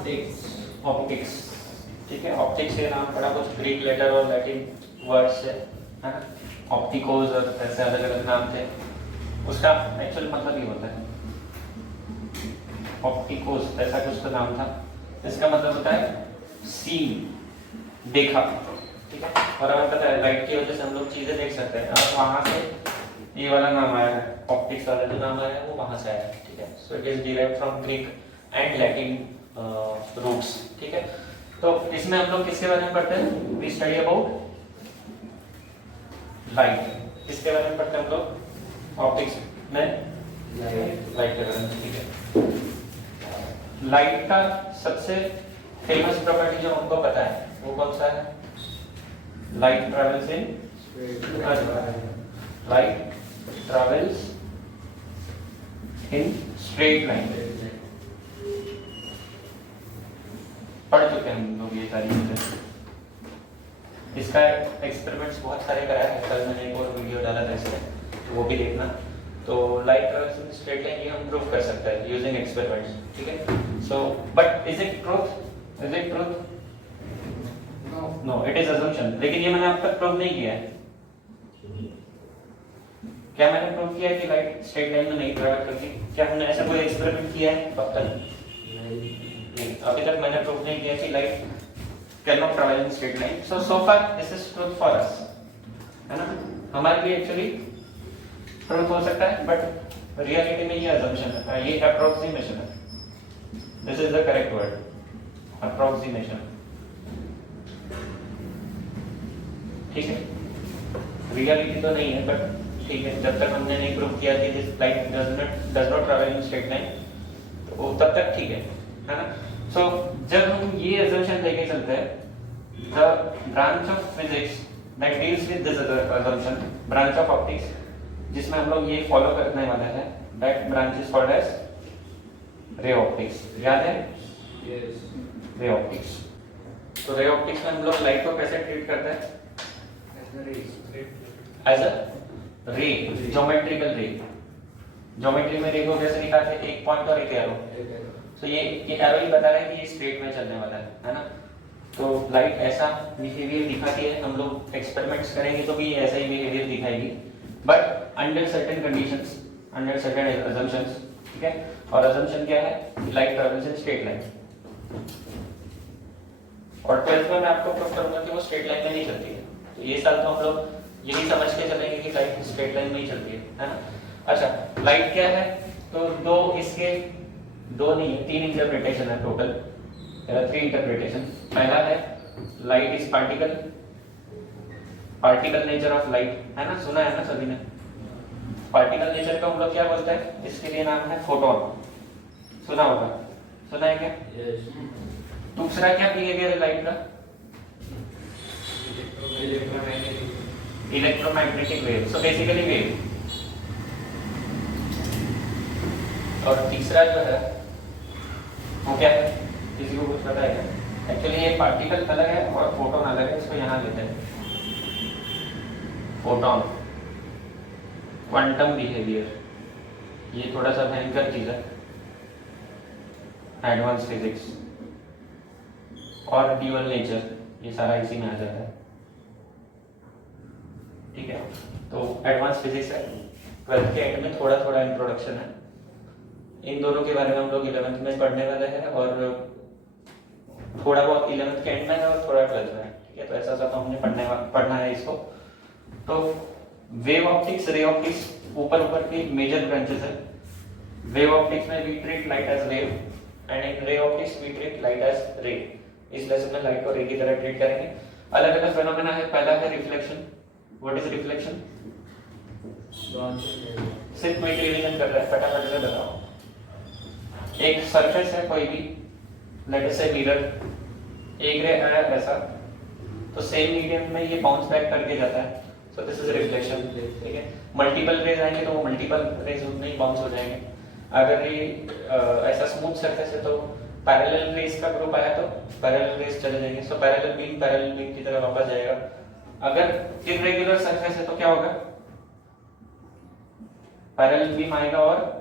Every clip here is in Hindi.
ऑप्टिक्स, ठीक है। ऑप्टिक्स से नाम पड़ा कुछ ग्रीक लेटर और लैटिन वर्ड्स से, है ना। ऑप्टिकोस और ऐसे अलग अलग नाम थे। उसका एक्चुअल मतलब ये होता है ऑप्टिकोस, ऐसा कुछ तो नाम था। इसका मतलब होता है सीन, देखा, ठीक है। और हमें पता है लाइट की वजह से हम लोग चीजें देख सकते हैं, और वहां से ये वाला नाम आया है, ऑप्टिक्स वाला जो नाम आया है वो वहां से आया है, ठीक है। So it is derived from Greek and Latin roots, ठीक है। तो इसमें हम लोग किसके बारे में पढ़ते हैं? We study about light. किसके बारे में पढ़ते हैं हम लोग? ऑप्टिक्स में लाइट के बारे में, ठीक है। लाइट का सबसे फेमस प्रॉपर्टी जो हमको पता है वो कौन सा है? Light travels in straight line. पढ़ चुके हैं हम लोग ये सारी चीजें। इसका एक्सपेरिमेंट्स बहुत सारे कराए हैं, कल मैंने एक और वीडियो डाला था इसमें, तो वो भी देखना। तो light travels in straight line ये हम प्रूव कर सकते हैं यूजिंग एक्सपेरिमेंट्स, ठीक है। So but is it truth? Is it truth? No, it is assumption. लेकिन ये मैंने अब तक प्रूव नहीं किया है। क्या मैंने प्रूव किया है कि लाइट स्ट्रेट लाइन में नहीं ट्रैवल करती? क्या हमने ऐसा कोई एक्सपेरिमेंट किया है? अब तक नहीं, अभी तक मैंने प्रूव नहीं किया कि light can not travel in straight line. So far this is truth for us, है ना। हमारे लिए एक्चुअली ट्रूथ हो सकता है, बट रियलिटी में ये अजम्पशन है, ये अप्रोक्सीमेशन है। This is the correct word, approximation, ठीक है। रियलिटी तो नहीं है, बट ठीक है, जब तक हमने नहीं प्रूव किया कि this light does not travel in straight line, तो तब तक ठीक है ना। सो जब हम ये अजम्पशन लेके चलते हैं, the branch of physics that deals with this assumption, branch of optics, जिसमें हम लोग ये फॉलो करने वाले हैं, that branch is called as ray optics. याद है? यस। Ray optics. तो रे ऑप्टिक्स में हम लोग लाइट को कैसे ट्रीट करते हैं? एज अ रे, ज्योमेट्रिकल रे। ज्योमेट्री में रे को कैसे दिखाते हैं? एक पॉइंट और एक एरो। तो ये एरो ही बता रहा है कि ये स्ट्रेट में चलने वाला है ना। तो लाइट ऐसा बिहेवियर दिखाती है, हम लोग एक्सपेरिमेंट्स करेंगे तो भी ऐसा ही बिहेवियर दिखाएगी, but under certain conditions, under certain assumptions, ठीक है। और अजम्पशन क्या है? Light travels in straight line. और 12th में मैं आपको प्रूव करूंगा कि वो स्ट्रेट लाइन में नहीं चलती है। तो ये साल तो हम लोग यही समझ के चलेंगे कि लाइट स्ट्रेट लाइन में ही चलती है ना। अच्छा, लाइट क्या है? तो दो नहीं है, 3 इंटरप्रिटेशन है टोटल, 3 इंटरप्रिटेशन। पहला है light is particle, particle nature of light, है ना, सुना है ना सभी ने। पार्टिकल नेचर को हम लोग क्या बोलते हैं? इसके लिए नाम है फोटोन, सुना होगा, सुना है क्या? यस। दूसरा क्या बिहेवियर है लाइट का? Electromagnetic wave, so basically wave. और तीसरा जो है वो क्या है? किसी को कुछ पता है क्या? एक्चुअली ये पार्टिकल अलग है और फोटोन अलग है, इसको यहाँ लेते हैं। फोटोन, क्वांटम बिहेवियर, ये थोड़ा सा भयंकर चीज है, एडवांस फिजिक्स और ड्यूअल नेचर, ये सारा इसी में आ जाता है, ठीक है। तो एडवांस फिजिक्स है, 12th के एंड में थोड़ा थोड़ा इंट्रोडक्शन है। इन दोनों के बारे में हम लोग 11th में पढ़ने वाले हैं, और थोड़ा बहुत 11th के एंड में है और थोड़ा 12th में है, ठीक है। तो ऐसा सब हमने पढ़ना है इसको। तो वेव ऑप्टिक्स, रे ऑप्टिक्स ऊपर ऊपर की मेजर ब्रांचेस है। वेव ऑप्टिक्स में we treat light as wave, and in ray optics we treat light as ray. इस लेसन में लाइट को रे की तरह ट्रीट करेंगे। अलग अलग फेनोमेना है। पहला है रिफ्लेक्शन। What is reflection? सिर्फ कोई रिवीजन कर रहा है, फटाफट से बताओ। एक सरफेस है कोई भी, लेट अस से मिरर, एक रे आया ऐसा, तो सेम मीडियम में ये बाउंस बैक करके जाता है, सो दिस इज रिफ्लेक्शन, ठीक है। मल्टीपल रेज आएंगे तो वो मल्टीपल रेज में ही बाउंस हो जाएंगे। अगर ये ऐसा स्मूथ सरफेस है तो पैरेलल रेज का ग्रुप आया तो पैरेलल रेज चले जाएंगे, सो पैरेलल बीम की तरह वापस जाएगा। अगर इर्रेगुलर सरफेस है तो क्या होगा? पैरेलल बीम आएगा और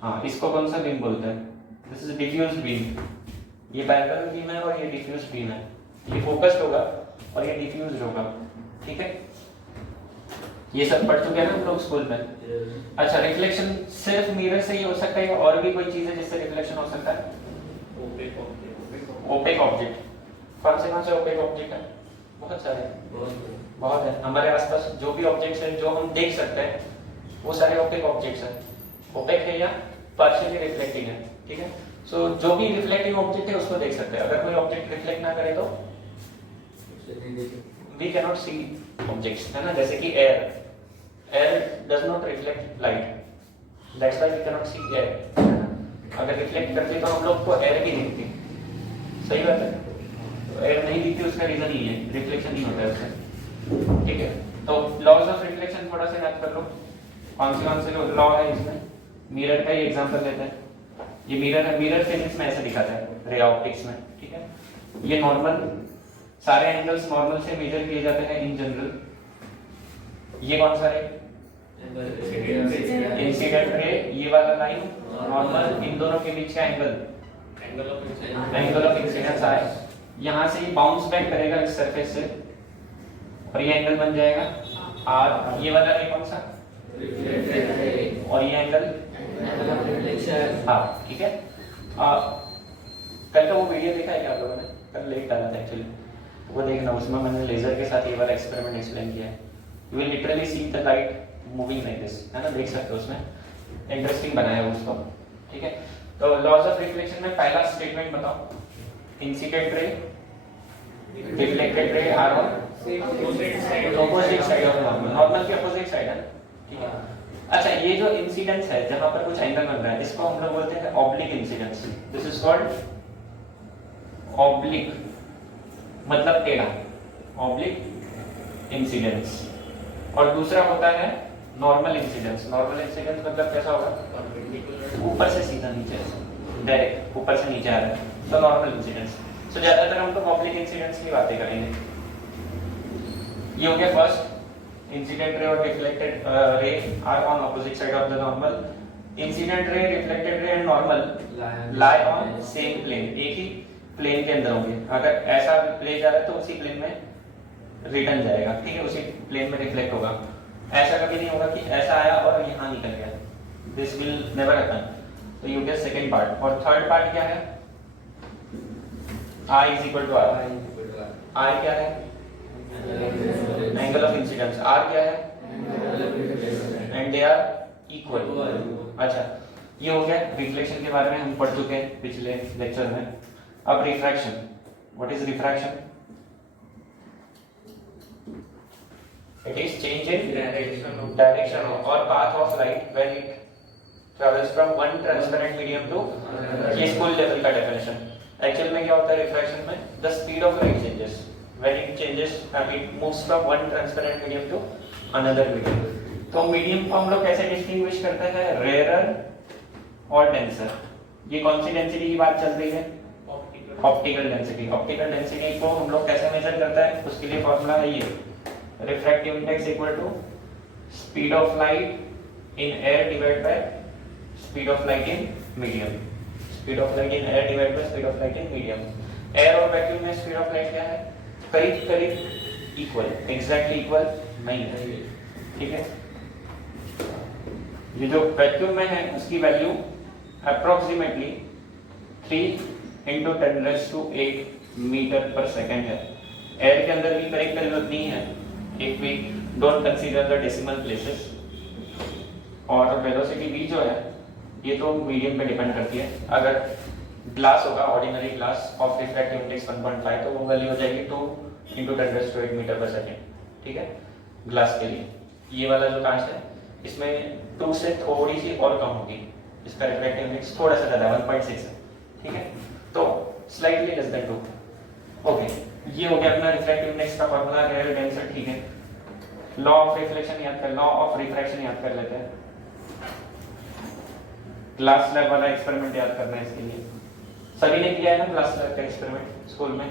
हाँ, इसको कौन सा बीम बोलते हैं? दिस इज डिफ्यूज बीम, ये पैरेलल बीम है और ये डिफ्यूज बीम है, ये फोकस्ड होगा और ये डिफ्यूज होगा, ठीक है। ये सब पढ़ चुके हैं ना हम लोग स्कूल में। अच्छा, रिफ्लेक्शन सिर्फ मिरर से ही हो सकता है या और भी कोई चीज है जिससे रिफ्लेक्शन हो सकता है? Opaque object. कौन से ओपेक ऑब्जेक्ट है? बहुत सारे, बहुत है। हमारे आसपास जो भी ऑब्जेक्ट्स हैं जो हम देख सकते हैं वो सारे ओपेक ऑब्जेक्ट्स हैं। ओपेक है या पार्शियली रिफ्लेक्टिंग है, ठीक है। सो जो भी रिफ्लेक्टिंग ऑब्जेक्ट है उसको देख सकते हैं। अगर कोई ऑब्जेक्ट रिफ्लेक्ट ना करे तो we can not see objects, है ना। जैसे कि air does not reflect light, that's why we can not see air. अगर रिफ्लेक्ट करती तो हम लोग को एयर भी दिखती, सही बात है। तो एयर नहीं दिखती उसका रीजन ही है रिफ्लेक्शन नहीं होता है उससे, ठीक है। तो लॉज ऑफ रिफ्लेक्शन थोड़ा सा याद कर लो। कौन से लॉ है इसमें? मिरर का ही एग्जांपल लेते हैं। ये मिरर है, मिरर फिजिक्स में ऐसे दिखाता है, रे ऑप्टिक्स में, ठीक है। ये नॉर्मल, सारे एंगल्स नॉर्मल से मेजर किए जाते हैं इन जनरल। ये कौन सा रे? Incident ray. ये वाला लाइन नॉर्मल, इन दोनों के बीच का एंगल ऑफ इंसिडेंस आए, यहाँ से ये बाउंस बैक करेगा इस सरफेस से और ये एंगल बन जाएगा आर। ये वाला रे कौन सा? और ये एंगल, हाँ, ठीक है। कल का वो वीडियो देखा है क्या आप लोगों ने? कल लेट डाला था एक्चुअली, वो देखना, उसमें मैंने लेजर के साथ ये वाला एक्सपेरिमेंट एक्सप्लेन किया है। You will literally see the light moving like this, है ना, देख सकते हो उसमें, इंटरेस्टिंग बनाया है उसको, ठीक है। तो लॉज ऑफ रिफ्लेक्शन में पहला स्टेटमेंट बताओ। Incident ray, reflected ray are on opposite side of normal, normal के ऑपोजिट साइड है, ठीक है। अच्छा, ये जो इंसिडेंस है जहां पर कुछ एंगल बन रहा है, इसको हम लोग बोलते हैं oblique incidence. This is called oblique, मतलब टेढ़ा, ऑब्लिक इंसिडेंस। और दूसरा होता है नॉर्मल इंसिडेंस। नॉर्मल इंसिडेंस मतलब कैसा होगा? ऊपर से सीधा नीचे, डायरेक्ट ऊपर से नीचे आ रहा है, तो नॉर्मल इंसिडेंस। तो ज्यादातर हम लोग ऑब्लिक इंसिडेंस की बातें करेंगे। ये हो गया फर्स्ट, इंसिडेंट रे और reflected ray are on opposite side of the normal. Incident ray, reflected ray and normal lie on same plane, एक ही प्लेन के अंदर होंगे। अगर ऐसा ले जा रहा है तो उसी प्लेन में रिटर्न जाएगा, ठीक है, उसी प्लेन में रिफ्लेक्ट होगा। ऐसा कभी नहीं होगा कि ऐसा आया और यहाँ निकल गया, दिस विल नेवर हैपन। तो यू गेट सेकंड पार्ट। और थर्ड पार्ट क्या है? I is equal to R। I क्या है? Angle of incidence. R क्या है? And they are equal. अच्छा, ये हो गया रिफ्लेक्शन के बारे में, हम पढ़ चुके हैं पिछले लेक्चर में। अब refraction, what is refraction? It is change in direction और path of light when it travels from one transparent medium to, ये स्कूल लेवल का डेफिनेशन। एक्चुअल में क्या होता है रिफ्रैक्शन में? The speed of light changes when it changes, it moves from one transparent medium to another medium. तो मीडियम को हम लोग कैसे डिस्टिंग्विश करते हैं? रेयरर और डेंसर। ये कौन सी डेंसिटी की बात चल रही है? Optical density. ऑप्टिकल डेंसिटी को हम लोग कैसे मेजर करते हैं? उसके लिए फॉर्मूला है ये, refractive index equal to speed of light in air divide by speed of light in medium. Speed of light in air divide by speed of light in medium. Air और वैक्यूम में स्पीड ऑफ लाइट क्या है? करीब करीब इक्वल, एग्जैक्टली इक्वल नहीं है, ठीक है। ये जो वैक्यूम में है उसकी वैल्यू अप्रोक्सीमेटली 3 × 10⁸ मीटर पर सेकेंड है। एयर के अंदर भी करीब करीब उतनी है, if we don't consider the decimal places. और वेलोसिटी v जो है ये तो मीडियम पे डिपेंड करती है। अगर ग्लास होगा, ordinary glass of refractive index 1.5, तो वो वैल्यू हो जाएगी 2 × 10⁸ मीटर पर सेकेंड, ठीक है, ग्लास के लिए। ये वाला जो कांच है इसमें 2 से थोड़ी सी और कम होगी, इसका रिफ्रैक्टिव इंडेक्स थोड़ा सा ज्यादा 1.6 है, ठीक है, तो स्लाइटली लेस देन 2। ओके, ये हो गया अपना रिफ्रैक्टिव इंडेक्स का फॉर्मूला, रेयर डेंसर, ठीक है। लॉ ऑफ रिफ्लेक्शन याद कर, लॉ ऑफ रिफ्रैक्शन याद कर लेते हैं। ग्लास स्लैब वाला एक्सपेरिमेंट याद करना है इसके लिए। सभी ने किया है ना ग्लास स्लैब का एक्सपेरिमेंट स्कूल में?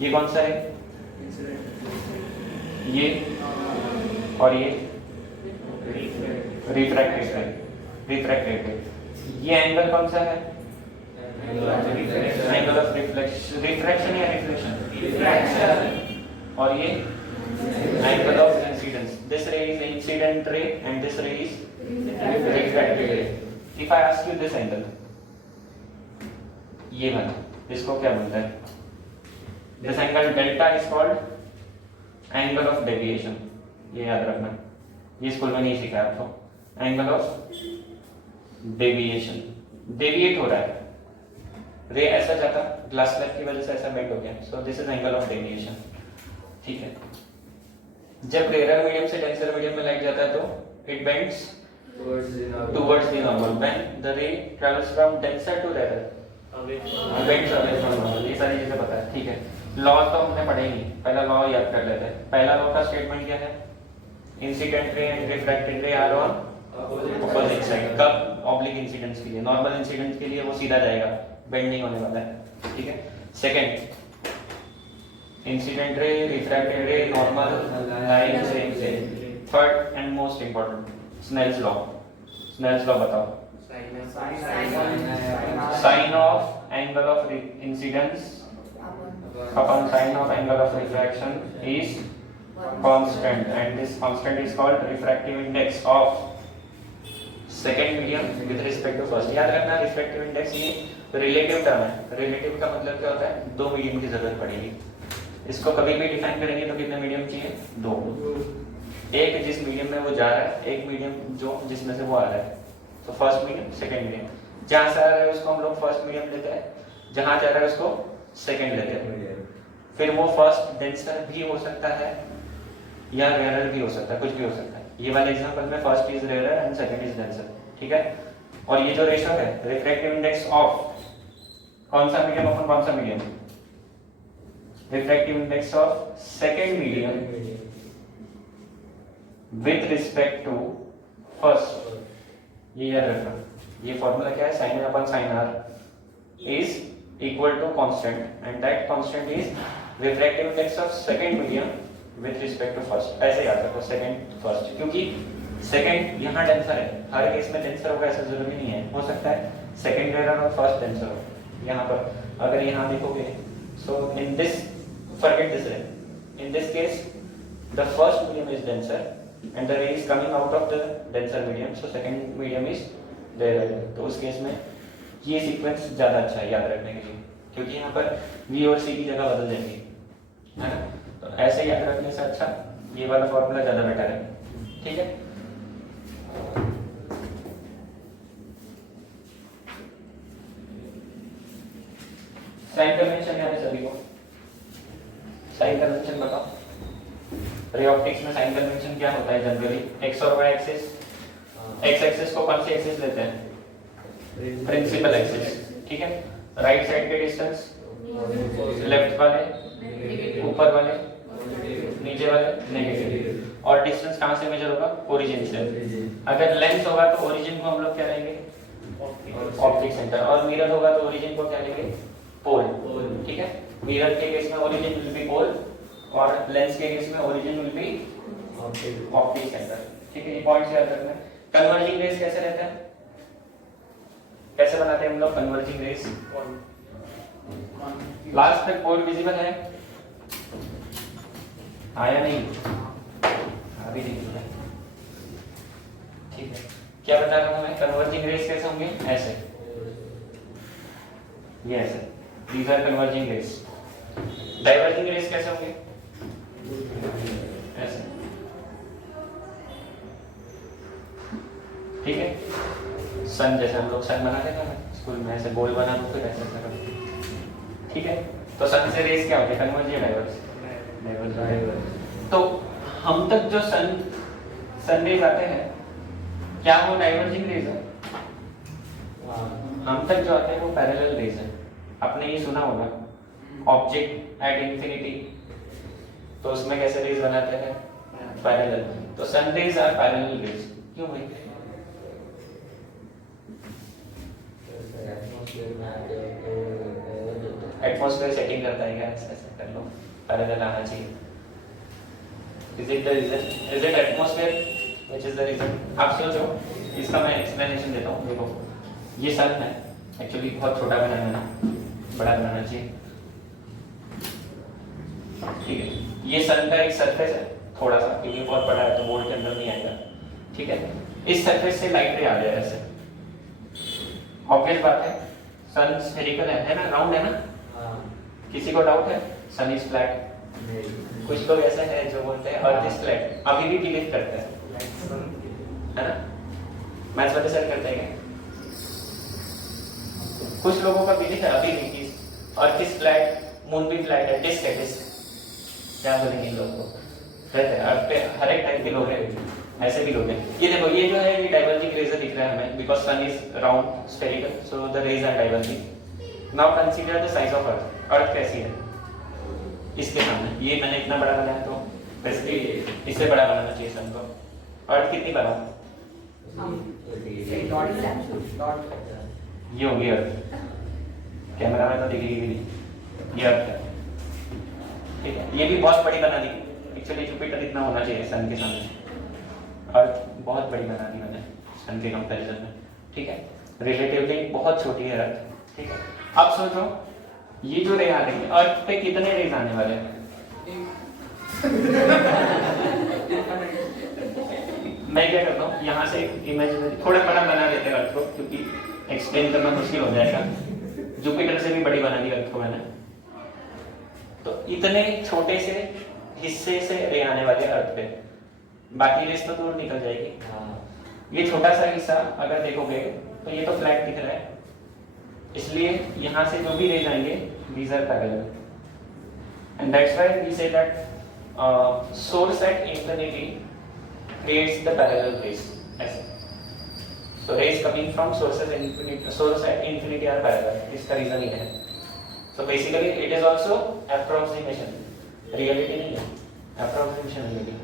ये कौन सा है? ये और ये रिफ्रैक्टेड है। ये एंगल कौन सा है? एंगल ऑफ रिफ्रैक्शन या रिफ्लेक्शन, और ये angle of incidence. This ray is incident ray and this ray is refracted ray. If I ask you this angle, ये वाला, इसको क्या बोलते हैं? This angle delta is called angle of deviation. ये याद रखना, ये स्कूल में नहीं सिखाया आपको. एंगल ऑफ डेविएशन, डेविएट हो रहा है, रे ऐसा जाता, ग्लास स्लैब की वजह से ऐसा बेंड हो गया, so this is angle of deviation. ठीक है. जब रेयर मीडियम से डेंसर मीडियम में लाइट जाता है तो it bends towards the normal. When the ray travels from denser to rarer, bends away from normal. ये सारी चीजें पता है. ठीक है. लॉ तो हमने पढ़े ही नहीं, पहला लॉ याद कर लेते हैं. पहला लॉ का स्टेटमेंट क्या है? Incident ray and refracted ray are on opposite side. कब? ऑब्लिक इंसिडेंस के लिए. नॉर्मल इंसिडेंस के लिए वो सीधा जाएगा, बेंड नहीं होने वाला है. ठीक है. Second, incident ray, refracted ray, normal line same. Third and most important, Snell's law. Snell's law बताओ. Sine of angle of incidence upon sine of angle of refraction is constant, and this constant is called refractive index of second medium with respect to first. याद रखना, रिफ्रैक्टिव इंडेक्स ये रिलेटिव टर्म है. रिलेटिव का मतलब क्या होता है? दो मीडियम की जरूरत पड़ेगी. इसको कभी भी डिफाइन करेंगे तो कितने मीडियम चाहिए? दो. एक जिस मीडियम में वो जा रहा है, एक मीडियम जो जिसमें से वो आ रहा है. तो फर्स्ट मीडियम, सेकंड मीडियम. जहां से आ रहा है उसको हम लोग फर्स्ट मीडियम लेते हैं, जहां जा रहा है उसको सेकंड लेते हैं. फिर वो फर्स्ट डेंसर भी हो सकता है या रेयरर भी हो सकता है, कुछ भी हो सकता है. ये वाले एग्जांपल में first is rarer and second is denser. ठीक है. और ये जो रेशो है, रिफ्रैक्टिव इंडेक्स ऑफ कौन सा मीडियम अपन कौन सा medium? Refractive index of second medium with respect to first. ये याद रखना. ये फॉर्मूला क्या है? Sine upon sine R is equal to constant and that constant is refractive index of second medium with respect to first. ऐसे याद रखो, second first, क्योंकि second यहाँ डेंसर है. हर केस में डेंसर होगा ऐसा जरूरी नहीं है. हो सकता है second रेयर और first डेंसर हो. यहाँ पर अगर यहाँ देखोगे, so in this forget this ray. In this case the first medium is denser and the ray is coming out of the denser medium, so second medium is rarer. तो उस केस में ये सीक्वेंस ज्यादा अच्छा है याद रखने के लिए, क्योंकि यहाँ पर V और C की जगह बदल जाएंगी, है ना. तो ऐसे याद रखने से अच्छा ये वाला फॉर्मूला ज्यादा बेटर है. ठीक है. साइन कन्वेंशन याद है सभी को? साइन कन्वेंशन बताओ. रे ऑप्टिक्स में साइन कन्वेंशन क्या होता है जनरली? एक्स और वाई एक्सिस. एक्स एक्सिस को कौन सी एक्सिस लेते हैं? Principal axis. ठीक है. राइट साइड के डिस्टेंस, लेफ्ट वाले, ऊपर वाले, नीचे वाले नेगेटिव. और डिस्टेंस कहां से मेजर होगा? ओरिजिन से. अगर लेंस होगा तो ओरिजिन को हम लोग क्या लेंगे? Optic centre. और मिरर होगा तो ओरिजिन को क्या लेंगे? पोल. ठीक है. मिरर के केस में ओरिजिन विल बी पोल और लेंस के केस में origin will be optic centre. ठीक है. ये पॉइंट्स याद रखना. कन्वर्जिंग रेज कैसे रहते हैं? कैसे बनाते हैं हम लोग कन्वर्जिंग रेज? लास्ट तक पॉइंट विजिबल है? आया नहीं? अभी नहीं दिख रहा. ठीक है. क्या बता रहा हूं मैं? कन्वर्जिंग रेज कैसे होंगे? ऐसे. ये ऐसे. These are converging rays. Diverging rays कैसे होंगे? ऐसे. ठीक है. सन जैसे हम लोग सन बनाते थे ना स्कूल में, ऐसे गोल बना दो फिर ऐसे करो. ठीक है. तो सन से रेज क्या होते हैं? कन्वर्ज या डाइवर्ज? डाइवर्ज. तो हम तक जो सन रेज आते हैं, क्या वो डाइवर्जिंग रेज है? हम तक जो आते हैं वो पैरेलल रेज है. आपने ये सुना होगा ऑब्जेक्ट एट इंफिनिटी, तो उसमें कैसे रेज बनाते हैं? पैरेलल. तो sun rays are parallel rays. क्यों भाई? एटमॉस्फेयर सेटिंग करता है क्या? ऐसे कर लो, पैरेलल आना चाहिए. Is it the reason? Is it atmosphere which is the reason? आप सोचो, इसका मैं एक्सप्लेनेशन देता हूँ. देखो, ये सन है, एक्चुअली बहुत छोटा बनाना ना, बड़ा बनाना चाहिए। ठीक है, ये सन का एक सरफेस है थोड़ा सा, क्योंकि बहुत बड़ा है तो बोर्ड के अंदर नहीं आएगा। ठीक है, इस सरफेस से लाइट रे आ जाए ऐसे, ऑब्वियस बात है। सन स्फेरिकल है ना, राउंड है ना। किसी को डाउट है? सन इज फ्लैट। कुछ लोग ऐसे हैं जो बोलते हैं अर्थ इज फ्लैट, अभी भी बिलीव करते हैं, है ना। मैथ्स वाले सर करते हैं क्या? कुछ लोगों का बिलीफ है अभी भी कि अर्थ इज फ्लैट, मून भी फ्लैट है, डिस्क है डिस्क। क्या बोलेंगे इन लोगों को? रहते हैं अर्थ पे हर एक टाइप के लोग हैं, ऐसे भी लोग हैं। ये देखो, ये जो है ये डाइवर्जिंग रेज दिख रहा है हमें, because sun is round spherical, so the rays are diverging. Now consider the size of earth. Earth कैसी है इसके सामने? ये मैंने इतना बड़ा बनाया, तो वैसे इससे बड़ा बनाना चाहिए सन को। अर्थ कितनी बड़ा? ये होगी अर्थ, कैमरा में तो दिखेगी भी नहीं, ये अर्थ है। ठीक है, ये भी बहुत बड़ी बना दी। एक्चुअली जुपिटर इतना होना चाहिए सन के सामने, अर्थ बहुत बड़ी बना दी मैंने सन के कंपैरिजन में। ठीक है, रिलेटिवली बहुत छोटी है अर्थ। ठीक है, अब सोचो ये जो रे आ रही है, अर्थ पे कितने रेज आने वाले हैं? मैं क्या करता हूँ, यहाँ से इमेजिनरी थोड़ा बड़ा बना देते हैं अर्थ को, क्योंकि एक्सप्लेन करना मुश्किल हो जाएगा। जुपिटर से भी बड़ी बना दी अर्थ को मैंने। तो इतने छोटे से हिस्से से रे आने वाले अर्थ पे, बाकी रेस तो दूर निकल जाएगी। ये छोटा सा हिस्सा अगर देखोगे तो ये तो फ्लैट दिख रहा है, इसलिए यहाँ से जो भी रेज आएंगे these are parallel, and that's why we say that source at infinity creates the parallel rays. ऐसे, so rays coming from sources infinity, source at infinity are parallel. इसका रीजन ये है। So basically it is also approximation, reality नहीं है, approximation reality,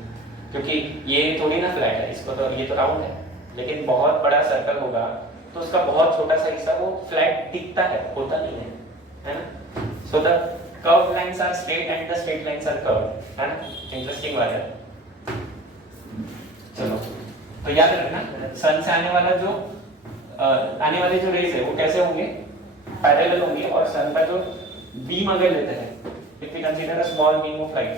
क्योंकि ये थोड़ी ना फ्लैट है, इसको तो ये तो राउंड है, लेकिन बहुत बड़ा सर्कल होगा तो उसका बहुत छोटा सा हिस्सा वो फ्लैट दिखता है, होता नहीं है ना। So the curved lines are straight and the straight lines are curved, है ना। इंटरेस्टिंग बात है। चलो, तो याद रखना, सन से आने वाले जो रेज है वो कैसे होंगे? पैरेलल होंगे। और सन का जो बीम अगर लेते हैं, if we consider a small beam of light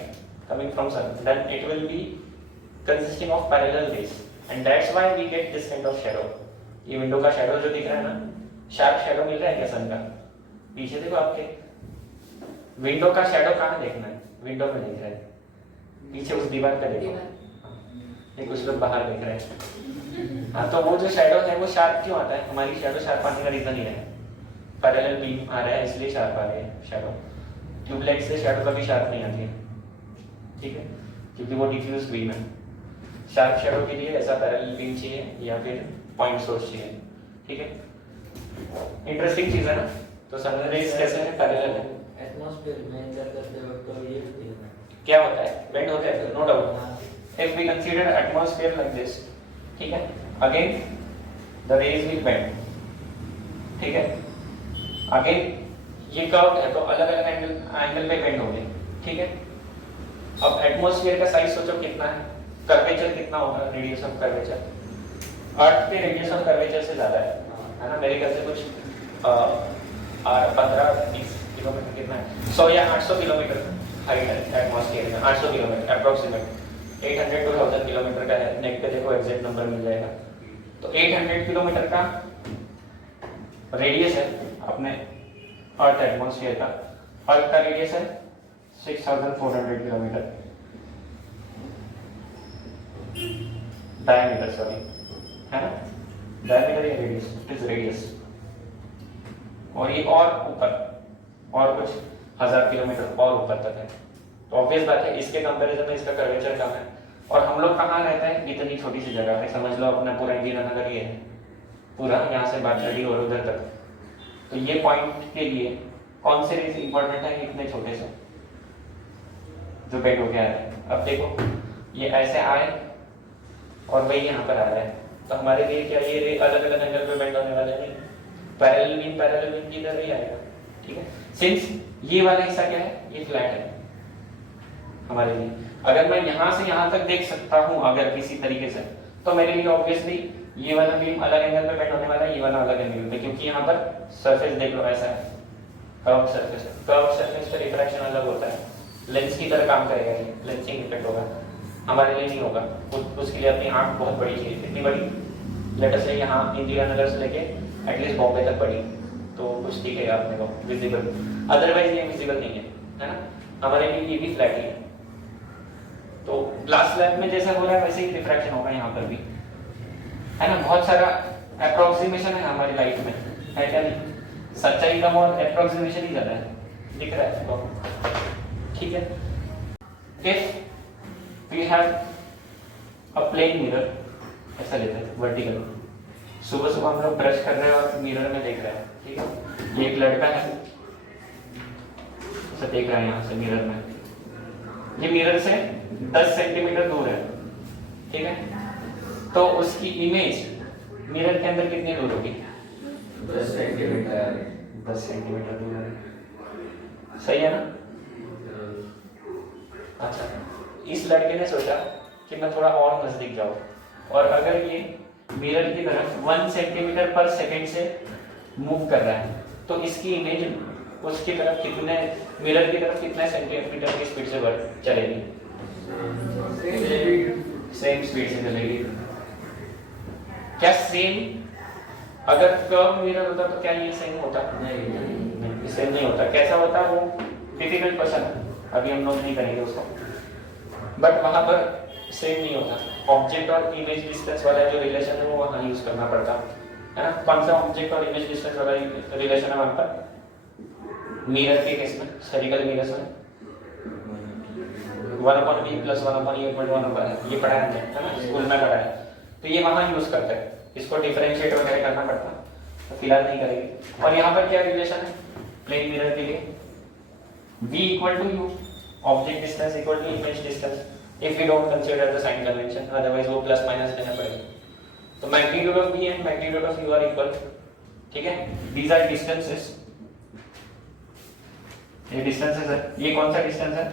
coming from sun, then it will be consisting of parallel rays, and that's why we get this kind of shadow. ये विंडो का शैडो जो दिख रहा है ना, शार्प शैडो मिल रहा है क्या सन का? पीछे देखो आपके, विंडो का शैडो कहाँ देखना है? विंडो में दिख रहा है, पीछे उस दीवार पे देखो। ये कुछ लोग बाहर देख रहे हैं। हाँ, तो वो जो शैडो है वो शार्प क्यों आता है? हमारी शैडो शार्प आने का रीजन ही है, पैरेलल बीम आ रहा है इसलिए शार्प आ रही है शैडो। ट्यूबलाइट से शैडो कभी शार्प नहीं आती है, ठीक है, क्योंकि वो डिफ्यूज बीम है। शार्प शैडो के लिए ऐसा पैरेलल बीम चाहिए या फिर पॉइंट सोर्स चाहिए। ठीक है, इंटरेस्टिंग चीज है ना। तो सन रेज कैसे है? पैरेलल है। एटमॉस्फेयर में एंटर करते वक्त तो ये क्या होता है? बेंड होता है, no doubt. If we consider atmosphere like this, ठीक है, again the rays will bend. ठीक है, अगेन ये कर्व है तो अलग अलग एंगल पे बेंड होंगे। ठीक है, अब एटमॉस्फेयर का साइज सोचो कितना है, कर्वेचर कितना होगा, रेडियस ऑफ कर्वेचर। अर्थ पे रेडियस ऑफ कर्वेचर से ज्यादा है ना, मेरे ख्याल से कुछ 15-20 किलोमीटर कितना है, 100 या 800 किलोमीटर हाइट है एटमॉस्फेयर में। 800 किलोमीटर अप्रोक्सीमेट 800 to 1000 किलोमीटर का है। नेट पे देखो एग्जैक्ट नंबर मिल जाएगा। तो 800 किलोमीटर का रेडियस है अपने अर्थ एटमॉस्फेयर का। अर्थ का रेडियस है 6400 किलोमीटर, डायमीटर सॉरी, है ना, डायमीटर या रेडियस, इट इज रेडियस। और ये और ऊपर और कुछ 1000 किलोमीटर और ऊपर तक है। तो ऑब्वियस बात है इसके कंपैरिजन में इसका कर्वेचर कम है। और हम लोग कहाँ रहते हैं? इतनी छोटी सी जगह पे, समझ लो अपना पूरा इंडिया नगर ये है, पूरा यहाँ से बाटड़ी और उधर तक। तो ये पॉइंट के लिए कौन से रेज इंपॉर्टेंट है इतने छोटे से जो बेंड हो गया है? अब देखो ये ऐसे आए और वही यहाँ पर आ रहा है, तो हमारे लिए क्या ये रे अलग अलग एंगल पे बेंड होने वाले नहीं, पैरेलल बीम की इधर ही आएगा। ठीक है, सिंस ये वाला हिस्सा क्या है? ये फ्लैट है हमारे लिए। अगर मैं यहाँ से यहाँ तक देख सकता हूँ अगर किसी तरीके से, तो मेरे लिए ऑब्वियसली ये वाला बीम अलग एंगल पे बेंड होने वाला है, ये वाला अलग एंगल पे, क्योंकि यहाँ पर सरफेस देख लो ऐसा है, कर्व सरफेस। कर्व सरफेस पे रिफ्रैक्शन अलग होता है, लेंस की तरह काम करेगा, ये लेंसिंग इफेक्ट होगा, हमारे लिए नहीं होगा। उसके लिए अपनी आंख बहुत बड़ी चाहिए। कितनी बड़ी? लेट अस से यहाँ इंडिया नगर से लेके एटलीस्ट बॉम्बे तक बड़ी, तो कुछ दिखेगा अपने को विजिबल, अदरवाइज ये विजिबल नहीं है ना। हमारे लिए ये भी फ्लैट ही है। तो ग्लास स्लैब में जैसा हो रहा है वैसे ही रिफ्रैक्शन होगा यहाँ पर भी, है ना। बहुत सारा अप्रोक्सीमेशन है हमारी लाइफ में, है क्या नहीं? सच्चाई कम और अप्रोक्सीमेशन ही ज्यादा है, दिख रहा है आपको, ठीक है। If we have a plane mirror, ऐसा लेते हैं वर्टिकल, सुबह सुबह हम लोग ब्रश कर रहे हैं और मिरर में देख रहे हैं, ठीक है। ये एक लड़का है, ऐसा देख रहा है यहाँ से मिरर में, ये मिरर से 10 सेंटीमीटर दूर है, ठीक है। तो उसकी इमेज मिरर के अंदर कितनी दूर होगी? 10 सेंटीमीटर। 10 सेंटीमीटर दूर है, सही है ना। अच्छा, इस लड़के ने सोचा कि मैं थोड़ा और नजदीक जाऊं, और अगर ये मिरर की तरफ 1 सेंटीमीटर पर सेकंड से मूव कर रहा है, तो इसकी इमेज उसकी तरफ कितने, मिरर की तरफ कितने सेंटीमीटर की स्पीड से चलेगी? सेम स्पीड से चलेगी। क्या सेम? अगर कर्व मिरर होता तो क्या ये सेम होता? नहीं, सेम नहीं होता। कैसा होता? वो डिफिकल्ट क्वेश्चन है, अभी हम लोग नहीं करेंगे उसको, बट वहां पर सेम नहीं होता। ऑब्जेक्ट और इमेज डिस्टेंस वाला जो रिलेशन है वो वहां यूज करना पड़ता है ना। कौन सा ऑब्जेक्ट और इमेज डिस्टेंस वाला रिलेशन है वहां पर? मिरर के केस में, स्फेरिकल मिरर्स में 1/v + 1/e = 1/, ये पढ़ा है ना, स्कूल में पढ़ा है। तो ये वहां यूज करते हैं, इसको डिफरेंशिएट वगैरह करना पड़ता है, तो फिलहाल नहीं करेंगे। और यहाँ पर क्या रिलेशन है प्लेन मिरर के लिए? v = u, object distance = image distance, if we don't consider the sign convention, otherwise वो प्लस माइनस लेना पड़ेगा। तो magnitude of v and magnitude of u are equal, ठीक है। these are distances, ये डिस्टेंसेस है। ये कौन सा डिस्टेंस है?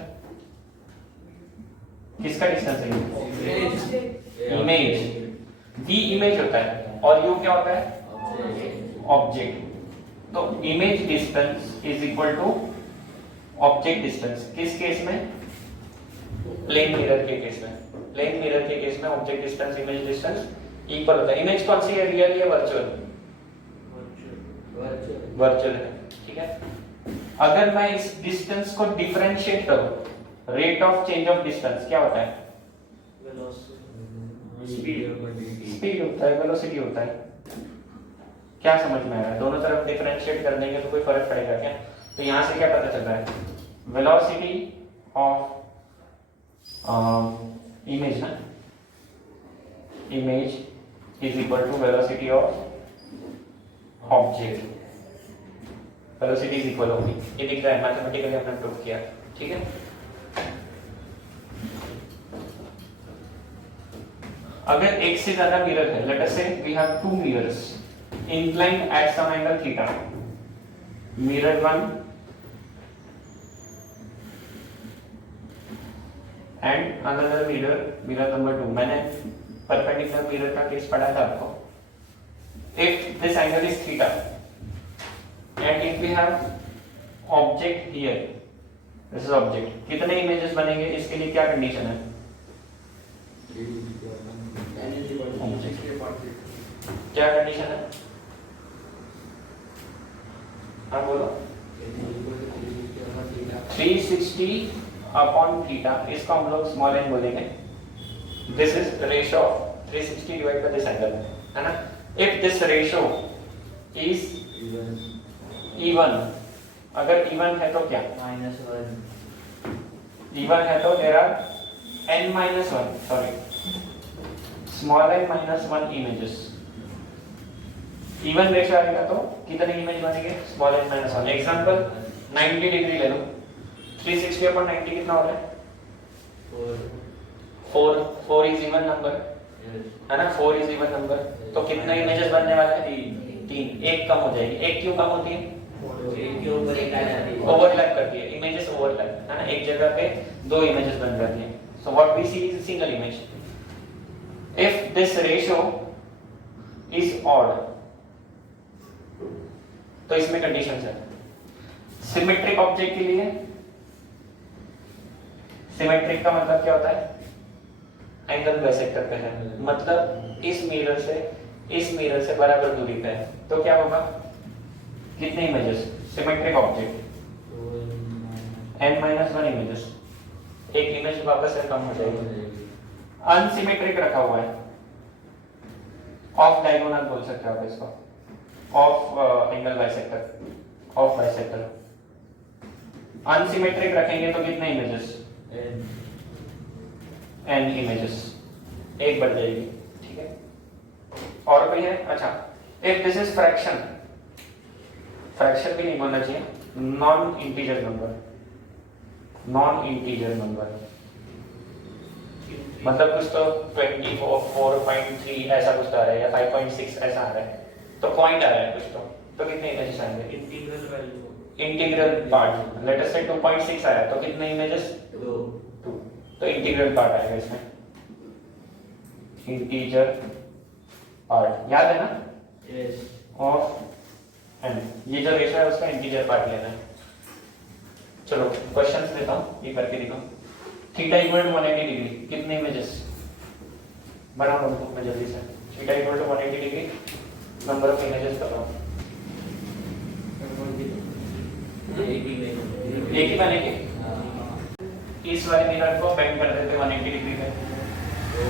किसका डिस्टेंस है? इमेज। v इमेज होता है और u क्या होता है? ऑब्जेक्ट। तो image distance is equal to object distance. किस केस में? प्लेन मिरर के केस में। प्लेन मिरर के केस में object distance image distance equal होता है। इमेज कौन सी है? रियल या वर्चुअल? वर्चुअल है, ठीक है। अगर मैं इस डिस्टेंस को डिफरेंशिएट करूं, rate of change of distance क्या होता है? स्पीड होता है, वेलोसिटी होता है। क्या समझ में आ रहा है? दोनों तरफ डिफरेंशिएट कर देंगे तो कोई फर्क पड़ेगा क्या? तो यहां से क्या पता चल रहा है? वेलोसिटी ऑफ इमेज ना, image is equal to velocity of object. Velocity is equal होगी, ये दिख रहा है, मैथमेटिकली हमने प्रूव किया, ठीक है। अगर एक से ज्यादा मिरर है, let us say we have 2 mirrors inclined at some angle theta, mirror 1 and another mirror number 2। मैंने परपेंडिकुलर मिरर का केस पढ़ा था आपको। if this angle is theta and if we have object here, this is object, कितने इमेजेस बनेंगे? इसके लिए क्या कंडीशन है? क्या कंडीशन है? हाँ बोलो। 360 अपॉन थीटा, इसको हम लोग स्मॉल एन बोलेंगे। This is ratio of 360 divide by this angle, है ना। If this ratio is even, अगर इवन है तो क्या? -1। इवन है तो there are n-1, sorry, small n -1 images. Even ratio आएगा तो कितने इमेज बनेंगे? Small n -1। एग्जांपल 90 डिग्री ले लो, 360 अपॉन 90 कितना हो रहा है? 4 इज इवन नंबर, है ना। 4 इज इवन नंबर, तो कितने इमेजेस बनने वाले हैं? 3। एक कम हो जाएगी। एक क्यों कम होती है? ओवरलैप करती है, इमेजेस ओवरलैप, है ना। एक जगह पे 2 इमेजेस बन जाती हैं। So what we see is single image. If this ratio is odd, तो इसमें कंडीशन है सिमेट्रिक ऑब्जेक्ट के लिए। सिमेट्रिक का मतलब क्या होता है? एंगल बाइसेक्टर पे है, मतलब इस मिरर से बराबर दूरी पे है, तो क्या होगा? कितने images? Symmetric object n-1 images, एक इमेज वापस से कम हो जाएगी। अनसिमेट्रिक रखा हुआ है, ऑफ डायगोनल बोल सकते हो आप इसको, of angle bisector, of bisector. Unsymmetric रखेंगे तो कितने इमेजेस? n इमेजेस, एक बढ़ जाएगी, ठीक है। और कोई है? अच्छा, if this is fraction, fraction भी नहीं बोलना चाहिए, non integer number, non integer number मतलब कुछ तो 24.3 ऐसा कुछ तो आ रहा है, या 5.6 ऐसा आ रहा है, तो पॉइंट आ रहा है कुछ तो कितने इमेजेस आएंगे? Integral value, integral part, late us से 2.6 आया तो कितने इमेजेस? 2, तो इंटीग्रल पार्ट आएगा इसमें, इंटीजर पार्ट, याद है ना? यस। ऑफ एन, ये जो रेशो है उसका इंटीजर पार्ट लेना है। चलो क्वेश्चंस देता हूँ, ये करके दिखाओ। थीटा इक्वल टू 180 डिग्री, कितने इमेजेस? बनाओ नोटबुक में जल्दी से। Theta equal to 180 degree, number of images बताओ। एक ही बनेगी। इस वाले मिरर को बेंड कर देते 180 डिग्री पे,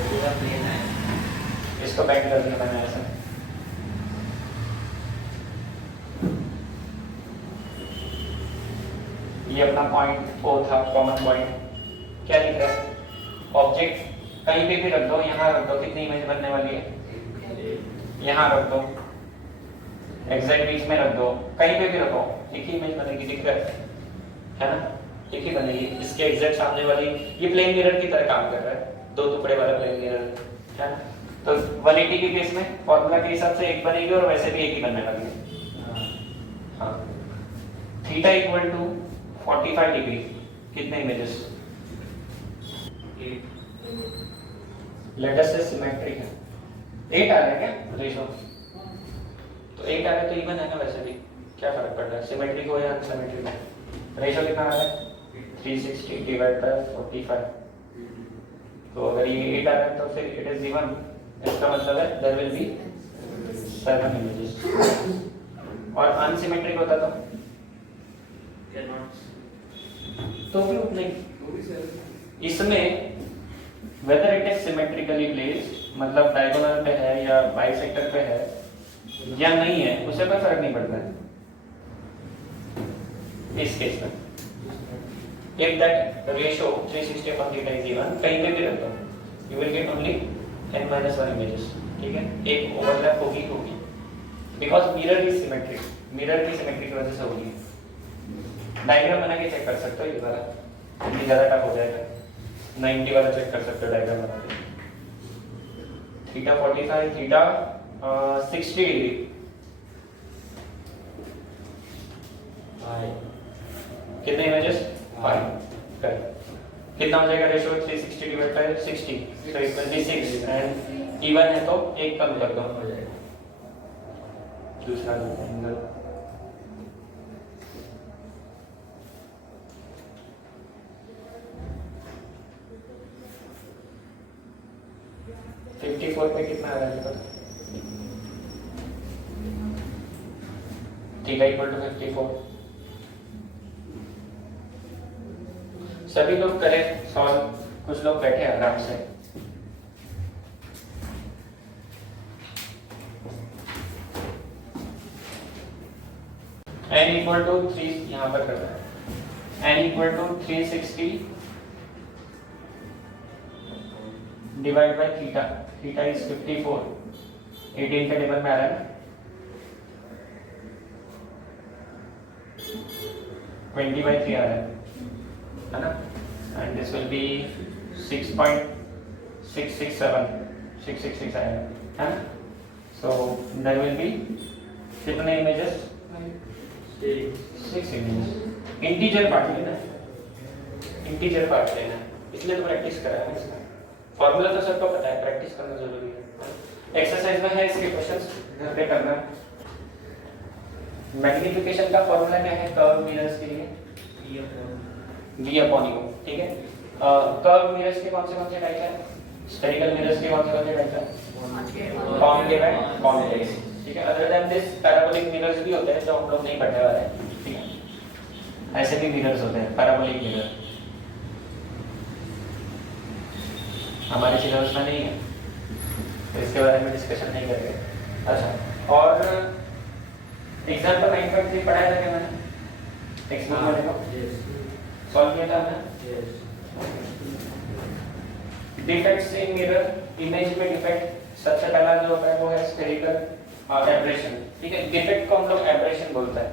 पूरा प्लेन है, इसको बेंड कर देना है ऐसा। ये अपना पॉइंट O था, कॉमन पॉइंट। क्या लिख रहा है? ऑब्जेक्ट कहीं पे भी रख दो, यहाँ रख दो, कितनी इमेज बनने वाली है? यहाँ रख दो, एग्जैक्ट बीच में रख दो, कहीं पे भी रखो, एक ही इमेज बनेगी, दिख रहा है ना? एक ही बनेगी। इसके एग्जैक्ट सामने वाली, ये प्लेन मिरर की तरह काम कर रहा है, दो टुकड़े वाला प्लेन मिरर है ना? तो 180 के केस में फॉर्मूला के हिसाब से एक बनेगी, और वैसे भी एक ही बनने वाली है। हाँ, थीटा इक्वल टू 45 डिग्री, कितने इमेजेस? लेट अस से सिमेट्रिक है, 8 आ रहा है क्या रेशो? तो 8 आ रहा है तो इवन है ना, वैसे भी क्या फर्क पड़ रहा है सिमेट्रिक हो या अनसिमेट्रिक हो? रेशो कितना आ रहा है? 360 डिवाइड बाय 45। तो अगर ये 8 आ रहा है तो फिर इट इज इवन, इसका मतलब है देयर विल बी 7 इमेजेस। और अनसिमेट्रिक होता तो भी उतने ही। इसमें whether it is symmetrically placed, मतलब डायगोनल पे है या बाइसेक्टर पे है या नहीं है, उससे कोई फर्क नहीं पड़ता है इस केस में। If that ratio 360 upon theta is even, कहीं पे भी रख दो, you will get only n-1 images, ठीक है? एक ओवरलैप होगी because mirror is symmetric, mirror की सिमेट्री की वजह से होगी। डायग्राम बना के चेक कर सकते हो, ये वाला इतनी ज्यादा टफ हो जाएगा, 90 वाला चेक कर सकते हो डायग्राम बना के। थीटा 45, थीटा 60 डिग्री, कितने इमेजेस? 5। कितना हो जाएगा ratio? 360 divide bye 60, so it will be 6, and even है तो एक कम कर दो, हो जाएगा दूसरा एंगल। पे कितना आ रहा है पता? Theta equal to 54। सभी लोग करें सॉल्व, कुछ लोग बैठे आराम से। n इक्वल टू 3, यहाँ पर कर रहा है, n equal to 360 divide by theta, theta is 54, 18 के टेबल में आ रहा है ना, 20/3 आ रहा है ना, एंड दिस विल बी 6.667 आएगा है ना। सो देयर विल बी कितने इमेजेस? 6 इमेजेस। इंटीजर पार्ट लेना है, इंटीजर पार्ट लेना है, इसलिए तो प्रैक्टिस करा है इसका। फॉर्मूला तो सबको पता है, प्रैक्टिस करना जरूरी है। एक्सरसाइज में है इसके क्वेश्चंस घर पे करना। मैग्निफिकेशन का फॉर्मूला क्या है कर्व मिरर्स के लिए? V अपॉन U, ठीक है। कर्व मिरर्स के कौन से टाइप है? स्फेरिकल मिरर्स के कौन से टाइप है? कॉन्केव एंड कॉन्वेक्स, ठीक है। Other than this parabolic mirrors भी होते हैं जो हम लोग नहीं पढ़ने वाले हैं, ठीक है। ऐसे भी मिरर्स होते हैं पैराबोलिक मिरर, हमारे सिलेबस में नहीं है तो इसके बारे में डिस्कशन नहीं करेंगे। अच्छा, और एग्जाम्पल 9.3 पढ़ाया था क्या मैंने? टेक्स्ट बुक में देखो, सॉल्व किया था हमने। डिफेक्ट्स इन मिरर, इमेज में डिफेक्ट सबसे पहला जो होता है वो है स्फेरिकल एब्रेशन, ठीक है। डिफेक्ट को हम लोग एब्रेशन बोलते हैं,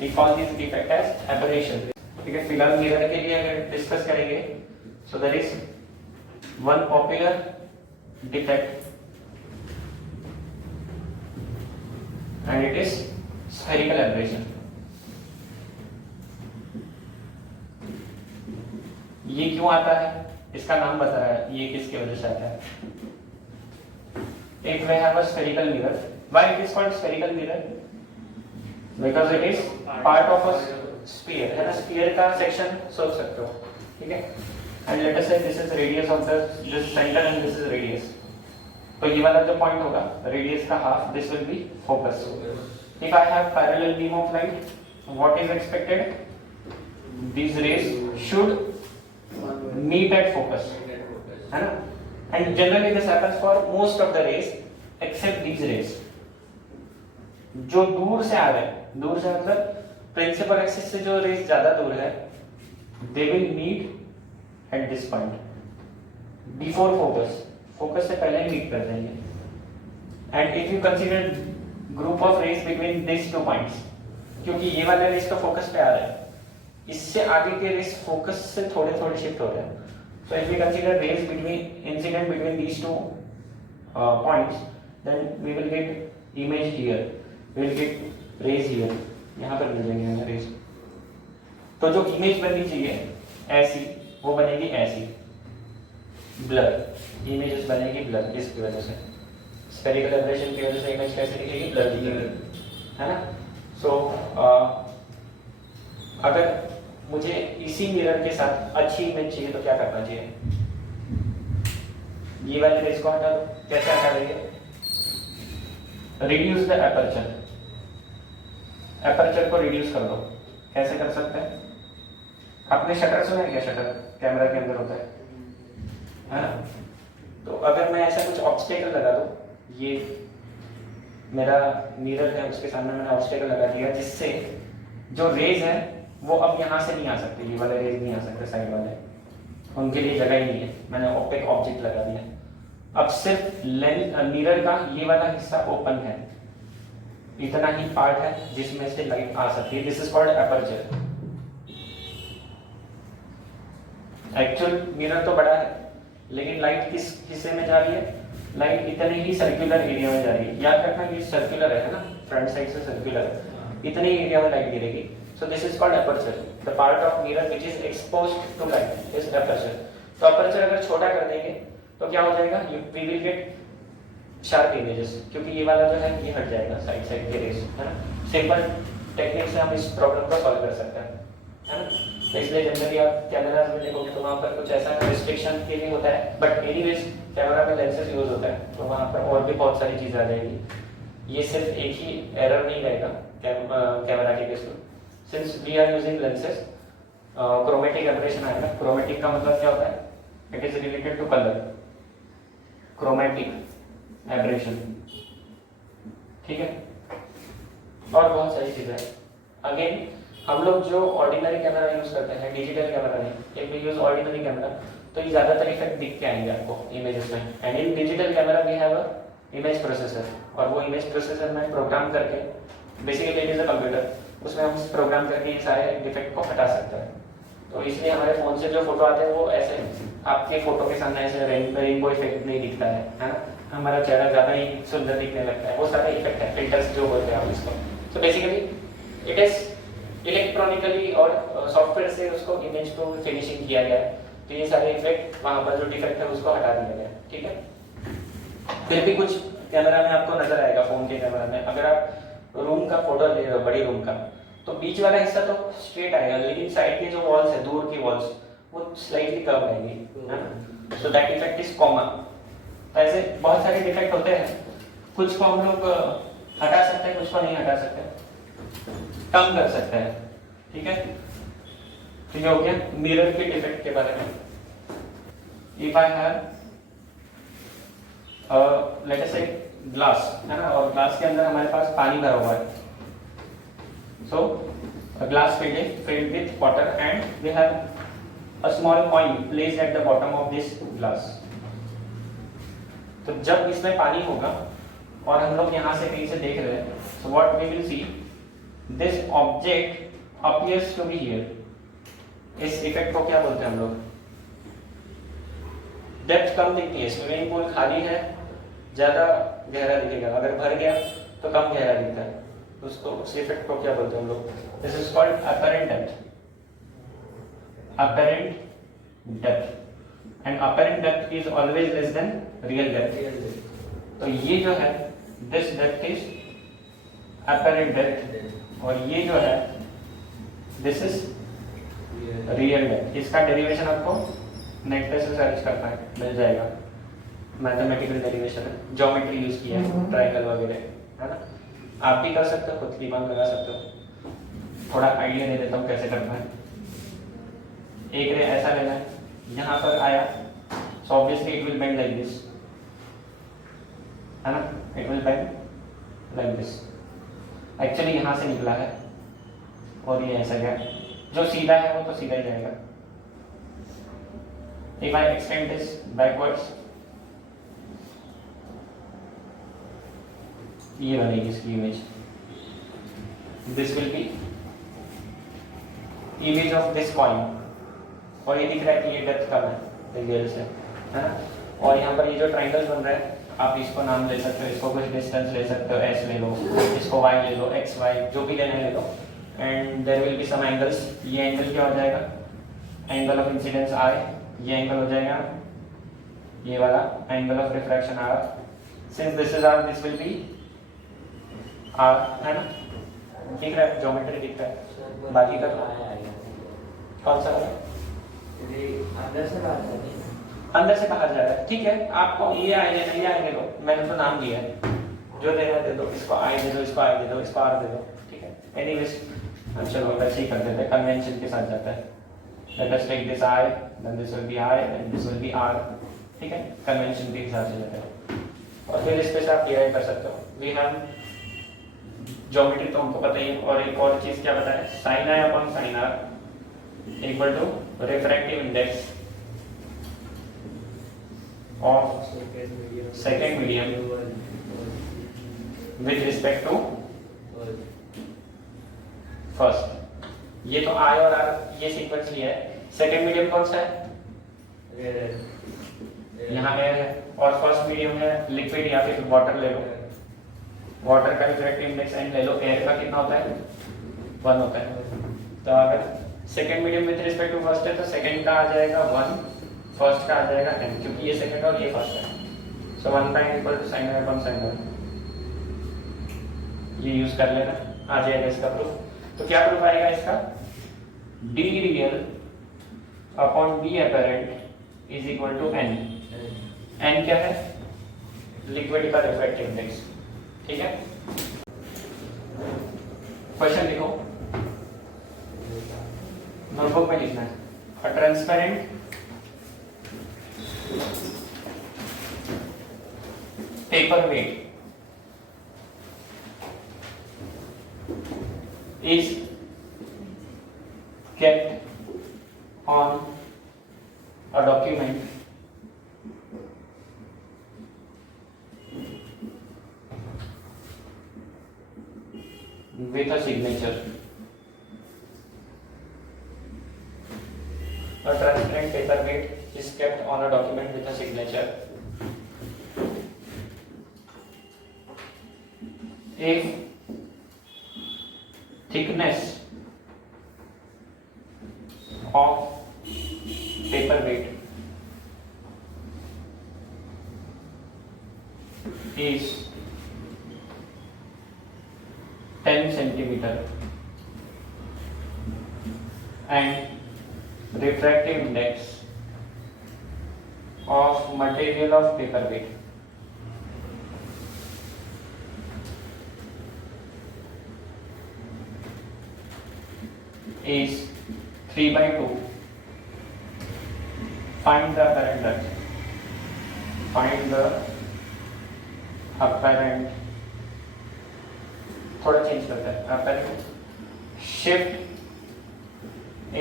we call this defect as aberration, ठीक है। फिलहाल मिरर के लिए अगर डिस्कस करेंगे so there is one popular defect and it is spherical aberration. ये क्यों आता है इसका नाम बता रहा है, ये किसकी वजह से आता है। If we have a spherical mirror, why it is called spherical mirror? Because it is part of a sphere, है ना। sphere का section सोच सकते हो, ठीक है। And let us say this is radius of this center and this is radius. तो ये वाला जो पॉइंट होगा रेडियस का half, this will B focus. If I have parallel beam of light, what is expected? these rays should meet at focus, है ना। and generally this happens for most of the rays except these rays जो दूर से आ रहे हैं, दूर से मतलब प्रिंसिपल एक्सिस से जो रेस ज्यादा दूर है, they will meet at this point before focus, focus से पहले ही मीट कर देंगे। And if you consider group of rays between this two points, क्योंकि ये वाले रेस का फोकस पे आ रहा है, इससे आगे के रेस फोकस से थोड़े थोड़े शिफ्ट हो रहे हैं। So if we consider rays between incident between these two points, then we will get image here, we will get rays here, यहाँ पर मिल जाएंगे हमें रेस। तो जो इमेज बननी चाहिए ऐसी, वो बनेगी ऐसी, ब्लर, इमेजेस बनेगी ब्लर। इसकी वजह से स्फेरिकल एब्रेशन की वजह से इमेज कैसे दिखेगी? ब्लर दिखेगी, है ना। सो अगर मुझे इसी मिरर के साथ अच्छी इमेज चाहिए तो क्या करना चाहिए? ये वाले रेस को हटा दो। कैसे हटा देंगे? रिड्यूस द एपर्चर, एपर्चर को रिड्यूस कर दो। कैसे कर सकते हैं? आपने शटर सुना है क्या? शटर कैमरा के अंदर होता है ना। तो अगर मैं ऐसा कुछ ऑब्स्टेकल लगा दूं, ये मेरा मिरर है उसके सामने मैंने ऑब्स्टेकल लगा दिया जिससे जो रेज है वो अब यहाँ से नहीं आ सकते, ये वाले रेज नहीं आ सकते, साइड वाले, उनके लिए जगह ही नहीं है, मैंने ओपेक ऑब्जेक्ट लगा दिया। अब सिर्फ मिरर का ये वाला हिस्सा ओपन है, इतना ही पार्ट है जिसमें से लाइट आ सकती है। This is called aperture. Actual mirror तो बड़ा है लेकिन लाइट किस हिस्से में जा रही है? लाइट इतने ही सर्कुलर एरिया में जा रही है। याद रखना ये सर्कुलर है ना, फ्रंट साइड से सर्कुलर है, इतने ही एरिया में लाइट गिरेगी। So this is called aperture, the part of mirror which is exposed to light is aperture. तो एपर्चर अगर छोटा कर देंगे तो क्या हो जाएगा? We will get sharp images, क्योंकि ये वाला जो है ये हट जाएगा साइड के रेस, है ना। सिंपल टेक्निक से हम इस प्रॉब्लम को सॉल्व कर सकते हैं, है ना। तो इसलिए जनरली आप कैमरास में देखोगे तो वहाँ पर कुछ ऐसा रिस्ट्रिक्शन के लिए होता है, बट एनीवेज कैमरा में लेंसेज यूज होता है तो वहाँ पर और भी बहुत सारी चीज़ आ जाएगी। ये सिर्फ एक ही एरर नहीं रहेगा कैमरा के केस में, since we are using lenses, chromatic aberration आएगा। क्रोमेटिक का मतलब क्या होता है? It is related to colour, chromatic aberration, ठीक है। और बहुत सारी चीजें हैं। अगेन हम लोग जो ऑर्डिनरी कैमरा यूज करते हैं, डिजिटल कैमरा नहीं, if we use ordinary camera तो ये ज्यादातर इफेक्ट दिख के आएंगे आपको इमेजेस में। And in digital camera we have a image processor, और वो इमेज प्रोसेसर में प्रोग्राम करके, basically it is a computer, उसमें हम प्रोग्राम करके ये सारे डिफेक्ट को हटा सकते हैं। तो इसलिए हमारे फोन से जो फोटो आते हैं वो ऐसे आपके फोटो के सामने ऐसे रेनबो इफेक्ट नहीं दिखता है ना। हमारा चेहरा ज्यादा ही सुंदर दिखने लगता है, वो सारे इफेक्ट है, फिल्टर्स जो बोलते हैं आप इसको। तो बेसिकली इट इज इलेक्ट्रॉनिकली और सॉफ्टवेयर से उसको इमेज को फिनिशिंग किया गया है। तो ये सारे इफेक्ट, वहां पर जो डिफेक्ट है उसको हटा दिया गया, ठीक है। फिर भी कुछ कैमरा में आपको नजर आएगा, फोन के कैमरा में। अगर आप रूम का फोटो ले रहे हो, बड़ी रूम का, तो बीच वाला हिस्सा तो स्ट्रेट आएगा, लेकिन साइड के जो वॉल्स है, दूर की वॉल्स, वो स्लाइटली कर्व आएगी, है ना। So that effect is common. तो ऐसे बहुत सारे डिफेक्ट होते हैं, कुछ को हम लोग हटा सकते हैं, कुछ को नहीं हटा सकते, कम कर सकते हैं, ठीक है। तो ये हो गया मिरर के डिफेक्ट के बारे में। If I have let us say glass, है ना, और ग्लास के अंदर हमारे पास पानी भरा हुआ है। सो glass filled with water and we have a small coin placed at the bottom of this glass. तो जब इसमें पानी होगा और हम लोग यहाँ से कहीं से देख रहे हैं, so what we will see, this object appears to be here. इस इफेक्ट को क्या बोलते हैं हम लोग? डेप्थ कम दिखती है, स्विमिंग पूल खाली है, ज्यादा गहरा दिखेगा, अगर भर गया तो कम गहरा दिखता है, उसको, उस इफेक्ट को क्या बोलते हैं हम लोग? This is called apparent depth. Apparent depth, and apparent depth is always less than real depth. तो ये जो है, this depth is apparent depth, और ये जो है, दिस इज रियल डेप्थ। इसका डेरिवेशन आपको नेट पे से सर्च करना है, मिल जाएगा। मैथमेटिकल डेरिवेशन है, ज्योमेट्री यूज किया है, ट्रायंगल वगैरह, है ना। आप भी कर सकते हो, खुद दिमाग लगा सकते हो। थोड़ा आइडिया दे देता हूँ कैसे करना है। एक रे ऐसा लेना है, यहाँ पर आया, so obviously it will bend like this, है ना, it will bend like this. Actually यहाँ से निकला है और ये ऐसा गया, जो सीधा है वो तो सीधा ही जाएगा। If I extend this backwards, ये बनेगी इसकी image. This will be image of this coin, और ये दिख रहा है कि ये डेप्थ कम है रियल से, है ना। और यहाँ पर ये जो ट्राइंगल्स बन रहा है, आप इसको नाम ले सकते हो, इसको कुछ डिस्टेंस ले सकते हो, s ले लो, इसको y ले लो, x y जो भी लेना है ले लो, and there will be some angles. ये एंगल क्या हो जाएगा? एंगल ऑफ इंसिडेंस I, ये एंगल हो जाएगा ये वाला angle of refraction R। Since this is R, this will be R, है ना। दिख रहा है, ज्योमेट्री दिख रहा है। बाकी का कौन सा है? अंदर से बाहर जा रहा है, ठीक है। आपको ये आए लेना, ये आए ले लो, मैंने तो नाम दिया है, जो देना दे दो। इसको I दे दो, इसको I दे दो, इसको R दे दो, ठीक है। एनीवेज चलो वैसे ही कर देते हैं, कन्वेंशन के साथ जाता है। Let us take this I, then this will be I, and this will be R, ठीक है, कन्वेंशन के हिसाब से जाता है। और फिर इस पे से आप DI कर सकते हो। We have ज्योमेट्री तो हमको पता ही है, और एक और चीज क्या बताया, sin I upon sin R equal to refractive index of second medium with respect to first. ये तो I और R ये सीक्वेंस लिया है। सेकेंड मीडियम कौन सा है? यहाँ एयर है, और फर्स्ट मीडियम है लिक्विड या फिर वाटर ले लो। वाटर का रिफ्रैक्टिव इंडेक्स n ले लो, एयर का कितना होता है? 1 होता है। तो अगर second medium with respect to first है तो सेकेंड का आ जाएगा 1, फर्स्ट का आ जाएगा n, क्योंकि ये सेकेंड और ये फर्स्ट है। सो 1 prime equal to sin I upon sin R। ये यूज कर लेना, आ जाएगा इसका प्रूफ। तो क्या प्रूफ आएगा इसका? D real upon D apparent is equal to n। n क्या है? लिक्विड का रिफ्रैक्टिव इंडेक्स, ठीक है। क्वेश्चन लिखो, नोटबुक में लिखना है। A transparent paperweight is kept on a document with a signature. A transparent paper weight is kept on a document with a signature. If thickness of paper weight is 10 centimeter and refractive index of material of paperweight is 3/2. Find the apparent depth. Find the apparent, थोड़ा चेंज करते हैं, apparent shift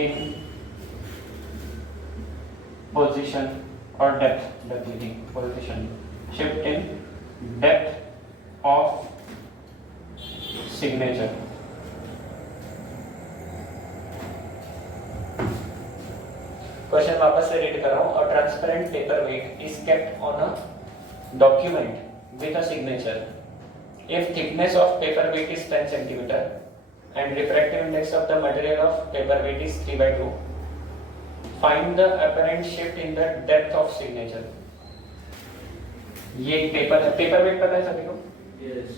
in position or depth लिखेंगे, position shift in depth of signature. Question वापस से रीड कर रहा हूं. A transparent paperweight is kept on a document with a signature if thickness of paper weight is 10 centimeter and refractive index of the material of paper weight is 3/2, find the apparent shift in the depth of signature. ये पेपर है, पेपर वेट पता है सभी को? Yes.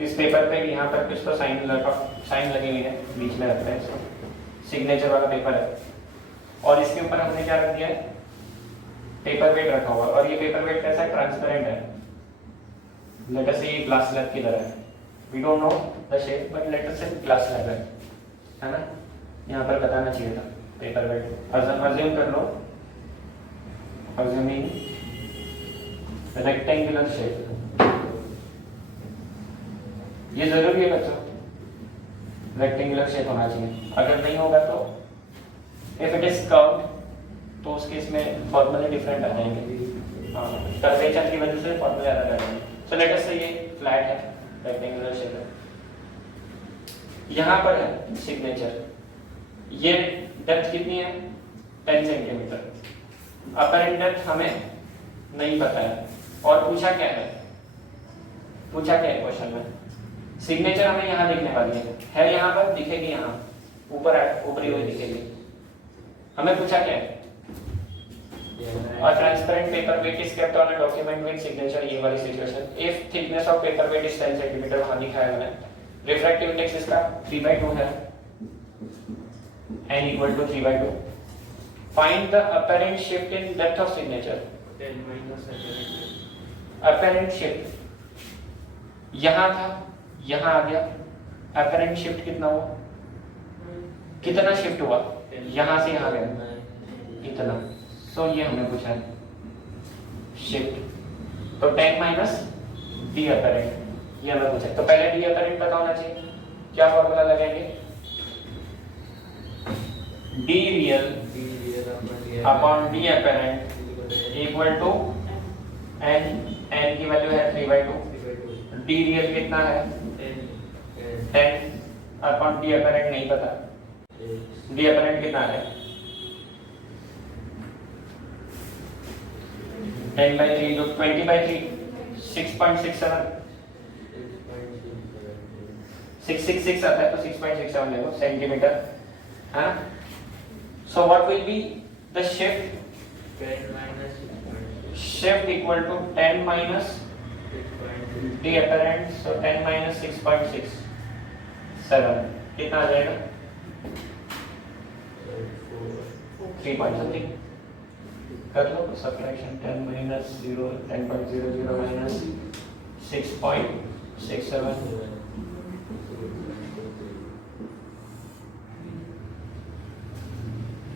इस पेपर पे यहाँ पर कुछ तो साइन लगी हुई है, बीच में रखते हैं इसको, सिग्नेचर वाला पेपर है, और इसके ऊपर हमने क्या रख दिया है, पेपर वेट रखा हुआ, और ये पेपर वेट कैसा है, ट्रांसपेरेंट है. Let us say glass slab की तरह है. We don't know the shape but let us say glass slab है ना. यहाँ पर बताना चाहिए था पेपर वेट. अज्यूम कर लो, अज्यूमिंग रेक्टेंगुलर शेप. ये जरूरी है बच्चों, रेक्टेंगुलर शेप होना चाहिए. अगर नहीं होगा तो इफ इट इज कर्व्ड तो उस केस में फॉर्मूले डिफरेंट आ जाएंगे. कर्वेचर की वजह से फॉर्मूले अलग आ जाएंगे. सो लेट अस से ये फ्लैट है, रेक्टेंगुलर शेप है, यहाँ पर है सिग्नेचर. ये डेप्थ कितनी है, 10 सेंटीमीटर. अपरेंट डेप्थ हमें नहीं पता है, और पूछा क्या है क्वेश्चन में, सिग्नेचर हमें यहाँ लिखने वाली है यहाँ पर दिखेगी, यहाँ ऊपर ऊपरी हुई दिखेगी. हमें पूछा क्या है, a transparent paper weight is kept on a document with signature. ये वाली situation. if thickness of paper weight is 10 centimeter, वहाँ लिखा है मैंने. refractive index इसका 3/2 है, n equal to 3/2. find the apparent shift in depth of signature. 10 minus apparent shift यहाँ था, यहाँ आ गया. apparent shift कितना हुआ, कितना शिफ्ट हुआ, यहाँ से यहाँ गया इतना. सो ये हमने पूछा है शिफ्ट. तो 10 माइनस डी अपरेंट, ये हमें पूछा है. तो पहले डी अपरेंट पता होना चाहिए. क्या फॉर्मूला लगाएंगे, D real upon D apparent equal to n. N की वैल्यू है 3/2. डी रियल कितना है 10 अपॉन डी अपरेंट नहीं पता. डी अपरेंट कितना है 10/3 तो 20/3 6.67 666 आता है तो 6.67 ले लो सेंटीमीटर है ना. So what will be the shift, 10 minus shift equal to 10 minus d apparent. so 10 minus 6.67 कितना आ जाएगा 3 point something. कर लो सब्ट्रैक्शन. 10 minus 0 10.00 minus 6.67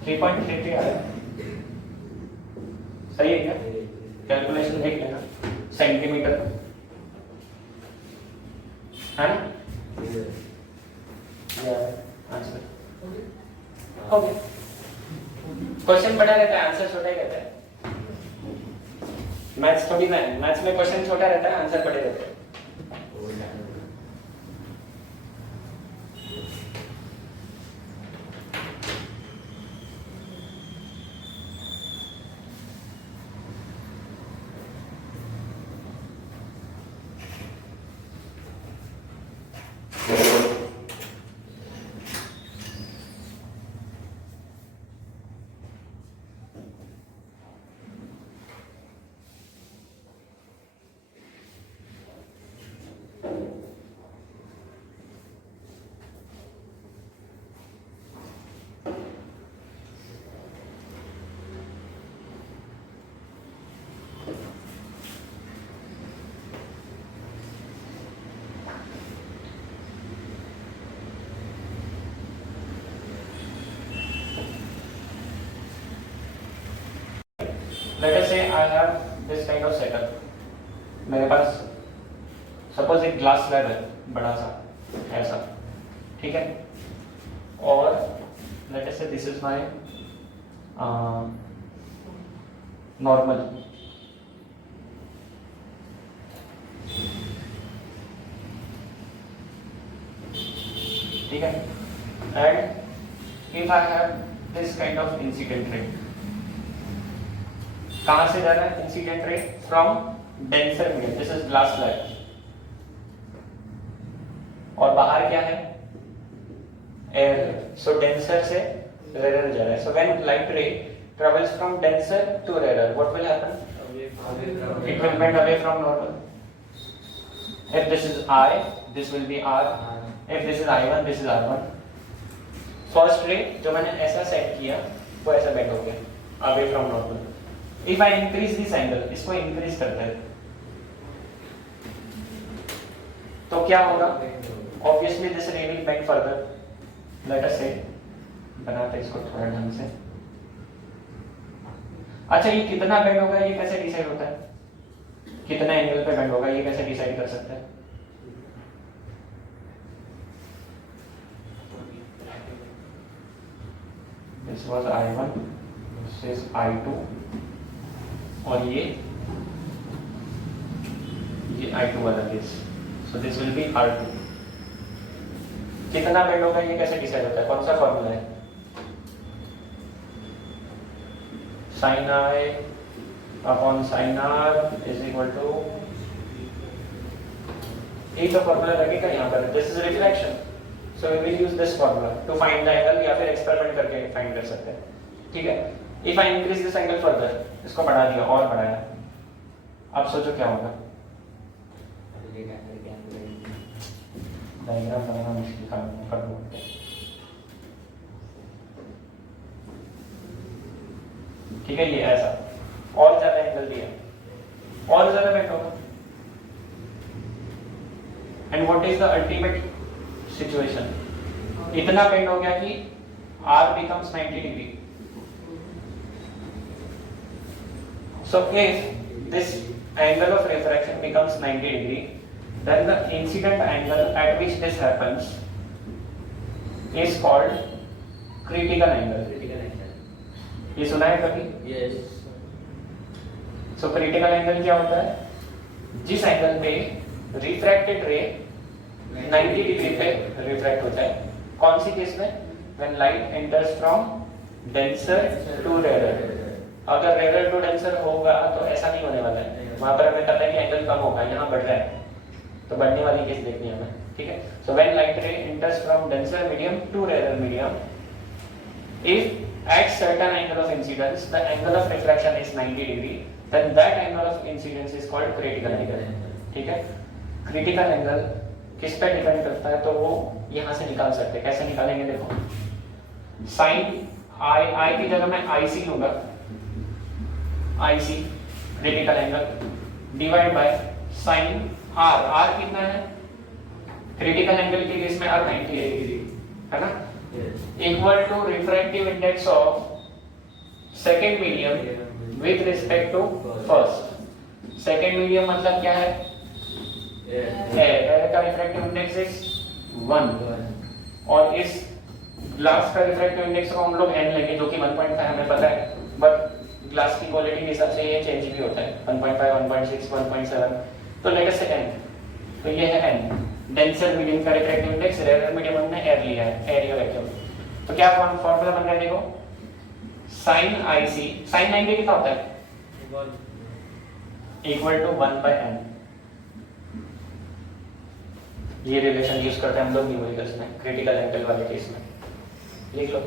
3.33 आया. सही है क्या, कैलकुलेशन देख लेना सेंटीमीटर है ना. Answer okay. क्वेश्चन बड़ा रहता है, आंसर छोटा ही रहता है. मैथ्स थोड़ी ना है, मैथ्स में क्वेश्चन छोटा रहता है, आंसर बड़े रहते हैं. लेट अस से I have this kind of setup, मेरे पास सपोज एक ग्लास स्लैब है बड़ा सा ऐसा, ठीक है, और लेट अस से दिस इज माय नॉर्मल, ठीक है, and if I have this kind of incident ray, कहां से जा रहा है इंसिडेंट रे? From denser medium, this is glass slab, और बाहर क्या है? एयर, सो डेंसर से रेयर जा रहा है, सो व्हेन लाइट रे travels from denser to rarer, what will happen? It will bend away from normal. If this is I, this will be R. If this is I1, this is R1. First ray जो मैंने ऐसा सेट किया वो ऐसा बेंड हो गया away from normal. If I increase this angle, इसको increase करते हैं तो क्या होगा? Obviously this ray will bend further. Let us say बनाते इसको थोड़ा ढंग से। अच्छा, ये कितना बेंड होगा ये कैसे डिसाइड होता है? कितना एंगल पे बेंड होगा ये कैसे डिसाइड कर सकते हैं? This was I1, this is I2, और ये I2 वाला case, so this will B R2। कितना बेंड होगा ये कैसे डिसाइड होता है? कौन सा फॉर्मूला है? sin I upon sin R is equal to, एक तो फॉर्मूला लगेगा यहाँ पर, this is reflection, so we will use this formula to find the angle, या फिर एक्सपेरिमेंट करके फाइंड कर सकते हैं, ठीक है। If I increase this angle further, इसको बढ़ा दिया और बढ़ाया, अब सोचो क्या होगा? डायग्राम बनाना मुश्किल काम कर दूंगा, ठीक है, ये ऐसा और ज्यादा एंगल दिया और ज्यादा बेंड होगा, and what is the ultimate situation? इतना बेंड हो गया कि R becomes 90 degree. So if this angle of refraction becomes 90 degree, then the incident angle at which this happens is called critical angle. ये सुना है कभी? Yes. सो क्रिटिकल एंगल क्या होता है? जिस एंगल पे रिफ्रैक्टेड रे 90 डिग्री पे रिफ्रैक्ट होता है, कौन सी केस में? When light enters from denser to rarer. अगर रेयर टू डेंसर होगा तो ऐसा नहीं होने वाला है, वहां पर हमें पता है कि एंगल कम होगा, यहाँ बढ़ रहा है, तो बढ़ने वाली केस देखनी है हमें, ठीक है। So when light ray enters from denser medium to rarer medium, if at certain angle of incidence the angle of refraction is 90 degree, then that angle of incidence is called critical angle, ठीक है। critical angle किस पे डिपेंड करता है? तो वो यहाँ से निकाल सकते हैं, कैसे निकालेंगे? देखो, sin I की जगह मैं IC लूंगा, IC critical angle divide by sin R कितना है? critical angle के केस में R 90 डिग्री है ना, equal to refractive index of second medium with respect to first. second medium मतलब क्या है? एयर का रिफ्रैक्टिव इंडेक्स इज 1, और इस ग्लास का रिफ्रैक्टिव इंडेक्स को हम लोग n लेंगे, जो कि 1.5 हमें पता है, बट ग्लास की क्वालिटी के हिसाब से ये चेंज भी होता है, 1.5, 1.6, 1.7, तो लेट अस से n, तो ये है n। डेंसर मीडियम का रिफ्रैक्टिव इंडेक्स, रेयर मीडियम हमने एयर लिया है, एरिया वैक्यूम, तो क्या फॉर्मूला बन रहा है? देखो, sin IC, sin 90 कितना होता है? Equal to 1/n। ये रिलेशन यूज करते हैं हम लोग न्यूमेरिकल्स में, क्रिटिकल एंगल वाले केस में, लिख लो।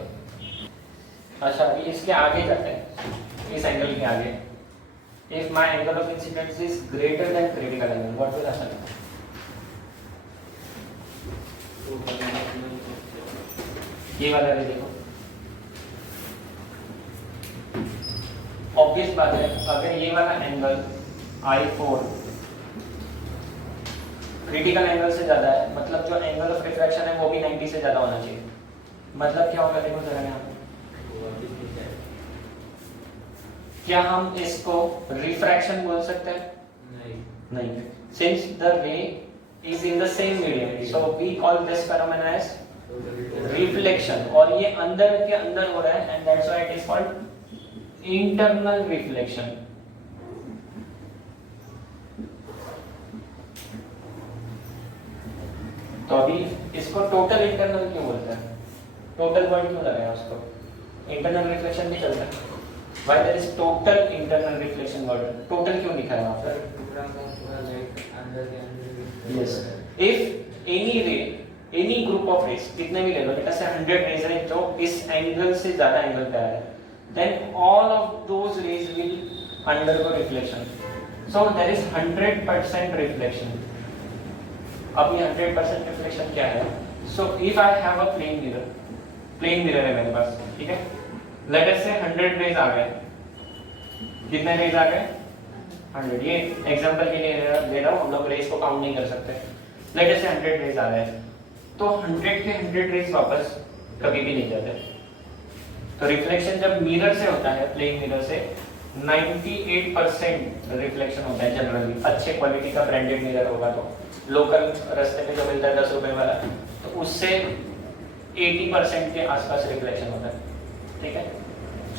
अच्छा, अभी इसके आगे जाते हैं, इस एंगल के आगे, if my angle of incidence is greater than critical angle, what will happen? ये वाला भी देखो, ऑब्वियस बात है, अगर ये वाला एंगल I4 क्रिटिकल एंगल से ज्यादा है, मतलब जो एंगल ऑफ रिफ्रैक्शन है वो भी 90 से ज्यादा होना चाहिए। मतलब क्या होगा? देखो जरा यहाँ पे, क्या हम इसको रिफ्रैक्शन बोल सकते हैं? नहीं, since the ray is in the same medium, so we call this phenomena as reflection, और ये अंदर के अंदर हो रहा है and that's why it is called internal reflection. तो अभी इसको टोटल इंटरनल क्यों बोलते हैं? टोटल वर्ड क्यों लगाया उसको? इंटरनल रिफ्लेक्शन भी चलता है. Why there is total internal reflection word? Total क्यों लिखा है वहाँ पर? Yes. If any ray, any group of rays, कितने भी ले लो, लेट से 100 rays हैं जो इस एंगल से ज़्यादा एंगल पे आ रहे हैं, then all of those rays will undergo reflection. So there is 100% reflection. अब ये 100% reflection क्या है? So if I have a plane mirror है मेरे पास, ठीक है? लेट से 100 रेज आ गए. कितने रेज आ गए? 100. ये एग्जांपल के लिए ले रहा हूँ, हम लोग रेज को काउंट नहीं कर सकते. लेट से 100 रेज आ रहे हैं, तो 100 के 100 रेज वापस कभी भी नहीं जाते. तो रिफ्लेक्शन जब मिरर से होता है, प्लेन मिरर से 98% रिफ्लेक्शन होता है जनरली. अच्छे क्वालिटी का ब्रांडेड मिरर होगा तो लोकल रास्ते में जो मिलता है 10 रुपए वाला, तो उससे 80% के आसपास रिफ्लेक्शन होता है. ठीक है.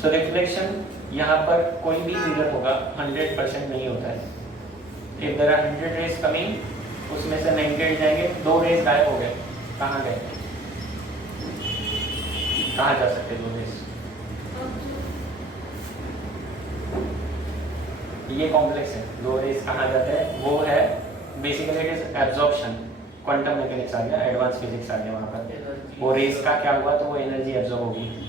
सो रिफ्लेक्शन यहाँ पर कोई भी मिरर होगा 100% नहीं होता है. If there are 100 rays coming, उसमें से 98 जाएंगे, 2 रेज गायब हो गए. कहाँ गए? कहाँ जा सकते 2 रेज? ये कॉम्प्लेक्स है. 2 रेज कहाँ जाते हैं? वो है basically it is absorption. Quantum mechanics आ गया, एडवांस फिजिक्स आ गया वहाँ पर. वो रेज का क्या हुआ, तो वो एनर्जी एब्जॉर्ब होगी.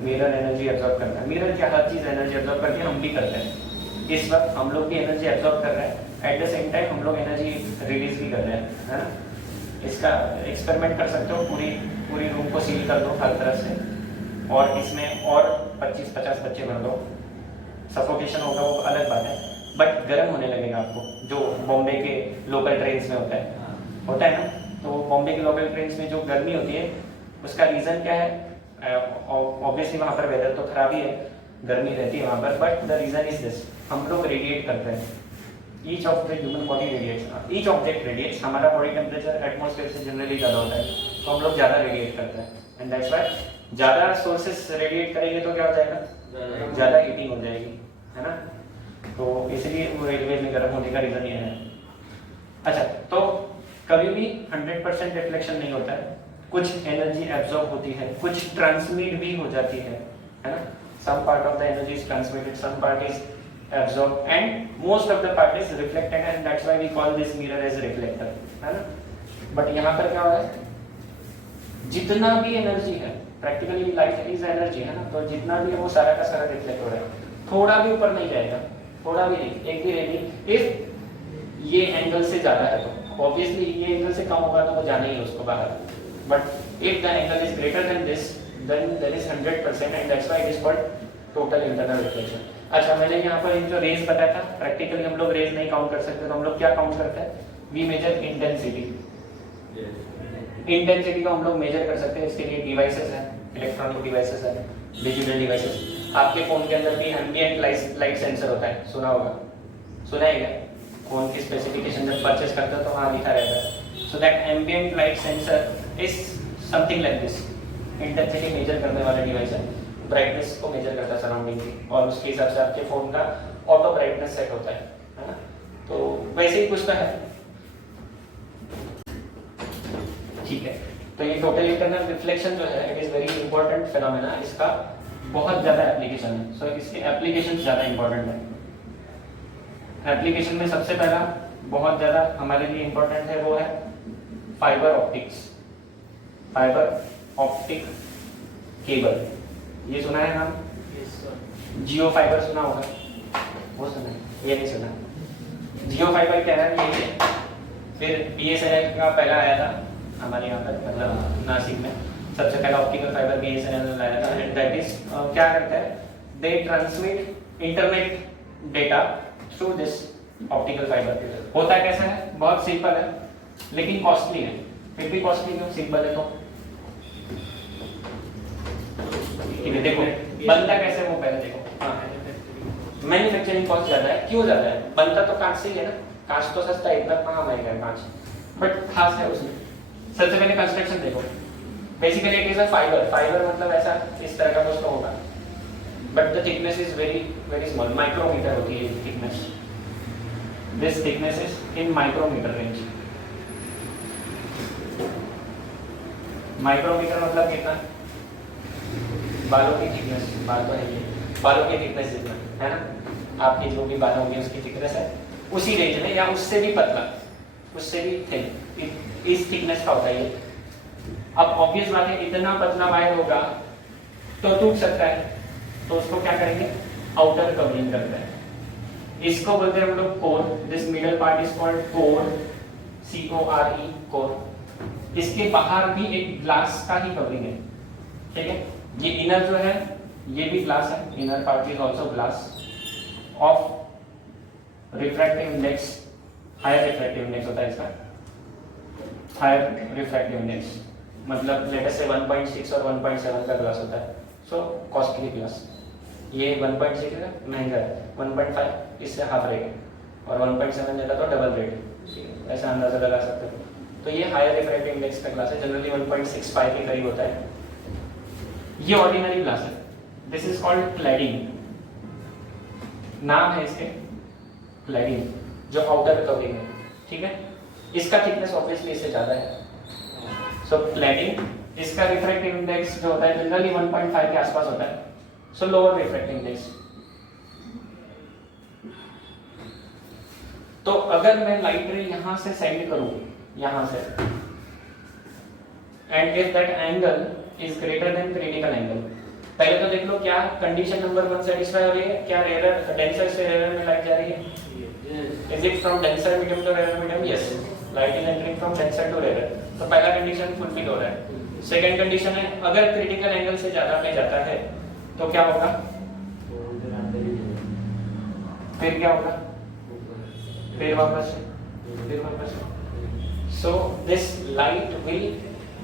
मिरर एनर्जी एब्जॉर्ब करता है. मिरर क्या, हर चीज एनर्जी एब्जॉर्ब करती है. हम भी करते हैं. इस वक्त हम लोग भी एनर्जी एब्जॉर्ब कर रहे हैं, एट द सेम टाइम हम लोग एनर्जी रिलीज भी कर रहे हैं, है ना. इसका एक्सपेरिमेंट कर सकते हो. पूरी रूम को सील कर दो हर तरफ से, और इसमें और 25-50 बच्चे भर दो. सफोकेशन होगा वो अलग बात है, बट गर्म होने लगेगा आपको, जो बॉम्बे के लोकल ट्रेन्स में होता है ना. तो बॉम्बे के लोकल ट्रेन्स में जो गर्मी होती है, उसका रीज़न क्या है? ऑब्वियसली वहाँ पर वेदर तो खराब ही है, गर्मी रहती है वहाँ पर, but the reason is this, हम लोग रेडिएट करते हैं. Each of the human body radiates, each object radiates. हमारा बॉडी टेम्परेचर एटमॉस्फेयर से जनरली ज़्यादा होता है, तो हम लोग ज़्यादा रेडिएट करते हैं. एंड दैट्स व्हाई ज़्यादा सोर्सेस रेडिएट करेंगे तो क्या हो जाएगा? ज़्यादा हीटिंग हो जाएगी, है ना. तो इसलिए वो रेलवे में गर्म होने का रीज़न ये है. अच्छा, तो कभी भी 100% रिफ्लेक्शन नहीं होता है. कुछ एनर्जी एब्जॉर्ब होती है, कुछ ट्रांसमिट भी हो जाती है ना. Some part of the energy is transmitted, some part is absorb, and most of the part is reflected, and that's why we call this mirror as reflector, है ना. बट यहाँ पर क्या हो रहा है? जितना भी एनर्जी है, प्रैक्टिकली लाइट इज एनर्जी, है ना. तो जितना भी है वो सारा का सारा रिफ्लेक्ट हो रहा है. थोड़ा भी ऊपर नहीं जाएगा, थोड़ा भी नहीं, एक भी रे नहीं. इफ ये एंगल से ज्यादा है तो ऑब्वियसली ये एंगल से कम होगा तो वो जाना ही है उसको बाहर. But if the angle is greater than this, then there is 100%, and that's why it is called total internal reflection. अच्छा, मैंने यहाँ पर जो रेज बताया था, प्रैक्टिकली हम लोग रेज नहीं काउंट कर सकते, तो हम लोग क्या काउंट करते हैं? We measure intensity. इंटेंसिटी को हम लोग मेजर कर सकते हैं. इसके लिए डिवाइसेस हैं, इलेक्ट्रॉनिक डिवाइसेस हैं, डिजिटल डिवाइसेस. आपके फोन के अंदर भी एम्बिएंट लाइट सेंसर होता है, सुना होगा, सुना है क्या? फोन की स्पेसिफिकेशन जब परचेस करते हो तो वहाँ लिखा रहता है. So that ambient light sensor is something like this. Intensity major करने वाला डिवाइस है. ब्राइटनेस को मेजर करता है सराउंडिंग की, और उसके हिसाब से आपके फोन का ऑटो ब्राइटनेस सेट होता है ना. तो वैसे ही कुछ तो है. ठीक है. तो ये टोटल इंटरनल रिफ्लेक्शन जो है, it is very important phenomena. इसका बहुत ज़्यादा एप्लीकेशन है. सो इसके एप्लीकेशन ज़्यादा इंपॉर्टेंट है. एप्लीकेशन में सबसे पहला बहुत ज़्यादा हमारे लिए इंपॉर्टेंट है, वो है fibre optics. Fibre optic cable, ये सुना है नाम? जियो फाइबर सुना होगा, वो सुना है, ये नहीं सुना. जियो फाइबर क्या है? ये है. फिर BSNL का पहला आया था हमारे यहाँ पर, मतलब नासिक में सबसे पहला ऑप्टिकल फाइबर BSNL लाया था. एंड दैट इज क्या करता है? They transmit internet data through this optical fibre. होता कैसा है? बहुत सिंपल है, लेकिन कॉस्टली है. फिर भी कॉस्टली क्यों? सिंपल है तो. देखो बनता कैसे वो पहले देखो. हाँ, मैन्युफैक्चरिंग कॉस्ट ज़्यादा है। क्यों ज़्यादा है? बनता तो कांच से ही है ना, कांच तो सस्ता है, इतना कहाँ महंगा है कांच, बट खास है उसमें। सबसे पहले कंस्ट्रक्शन देखो, basically it is a fibre. Fibre मतलब ऐसा इस तरह का कुछ तो होगा, but the thickness is very very small, micrometre होती है thickness. This thickness is in micrometre range. Micrometre मतलब कितना? बालों की थिकनेस, बाल तो है ये, बालों की थिकनेस जितना है ना, आपकी जो भी बाल होंगे उसकी थिकनेस है उसी रेंज में, या उससे भी पतला, उससे भी थिन, इस थिकनेस का होता है ये। अब ऑब्वियस बात है, इतना पतला वायर होगा तो टूट सकता है, तो उसको क्या करेंगे? आउटर कवरिंग करते हैं। इसको बोलते हैं हम लोग core. This middle part is called core, CORE, core. इसके बाहर भी एक ग्लास का ही कवरिंग है, ठीक है। ये इनर जो है ये भी ग्लास है, inner part is also glass of refractive index, higher refractive index होता है इसका, हायर रिफ्रैक्टिव इंडेक्स मतलब लेट अस से 1.6 और 1.7 का ग्लास होता है, सो कॉस्टली ग्लास। ये 1.6 है, महंगा है, 1.5 इससे हाफ रहेगा, और 1.7 लेता तो डबल रेट, ऐसा अंदाजा लगा सकते हो। तो ये हायर रिफ्रैक्टिव इंडेक्स का ग्लास है, जनरली 1.65 के करीब होता है। ये ऑर्डिनरी ग्लास है, दिस इज कॉल्ड क्लैडिंग, नाम है इसके क्लैडिंग, जो आउटर कवरिंग है, ठीक है। इसका थिकनेस ऑब्वियसली इससे ज्यादा है, सो क्लैडिंग। इसका रिफ्रैक्टिव इंडेक्स जो होता है जनरली 1.5 के आसपास होता है, सो लोअर रिफ्रैक्टिव इंडेक्स। तो अगर मैं लाइट रे यहां से सेंड करूं, यहां से, and if that angle is greater than critical angle, पहले तो देख लो क्या कंडीशन नंबर 1 सेटिस्फाई हो रही है, क्या रेयर डेंसर से रेयर में लाइट जा रही है? Is it from denser medium to rarer medium? Yes, light is entering from denser to rarer, तो पहला कंडीशन फुलफिल हो रहा है। सेकंड कंडीशन है, अगर क्रिटिकल एंगल से ज्यादा में जाता है तो क्या होगा? फिर क्या होगा? फिर वापस so this light will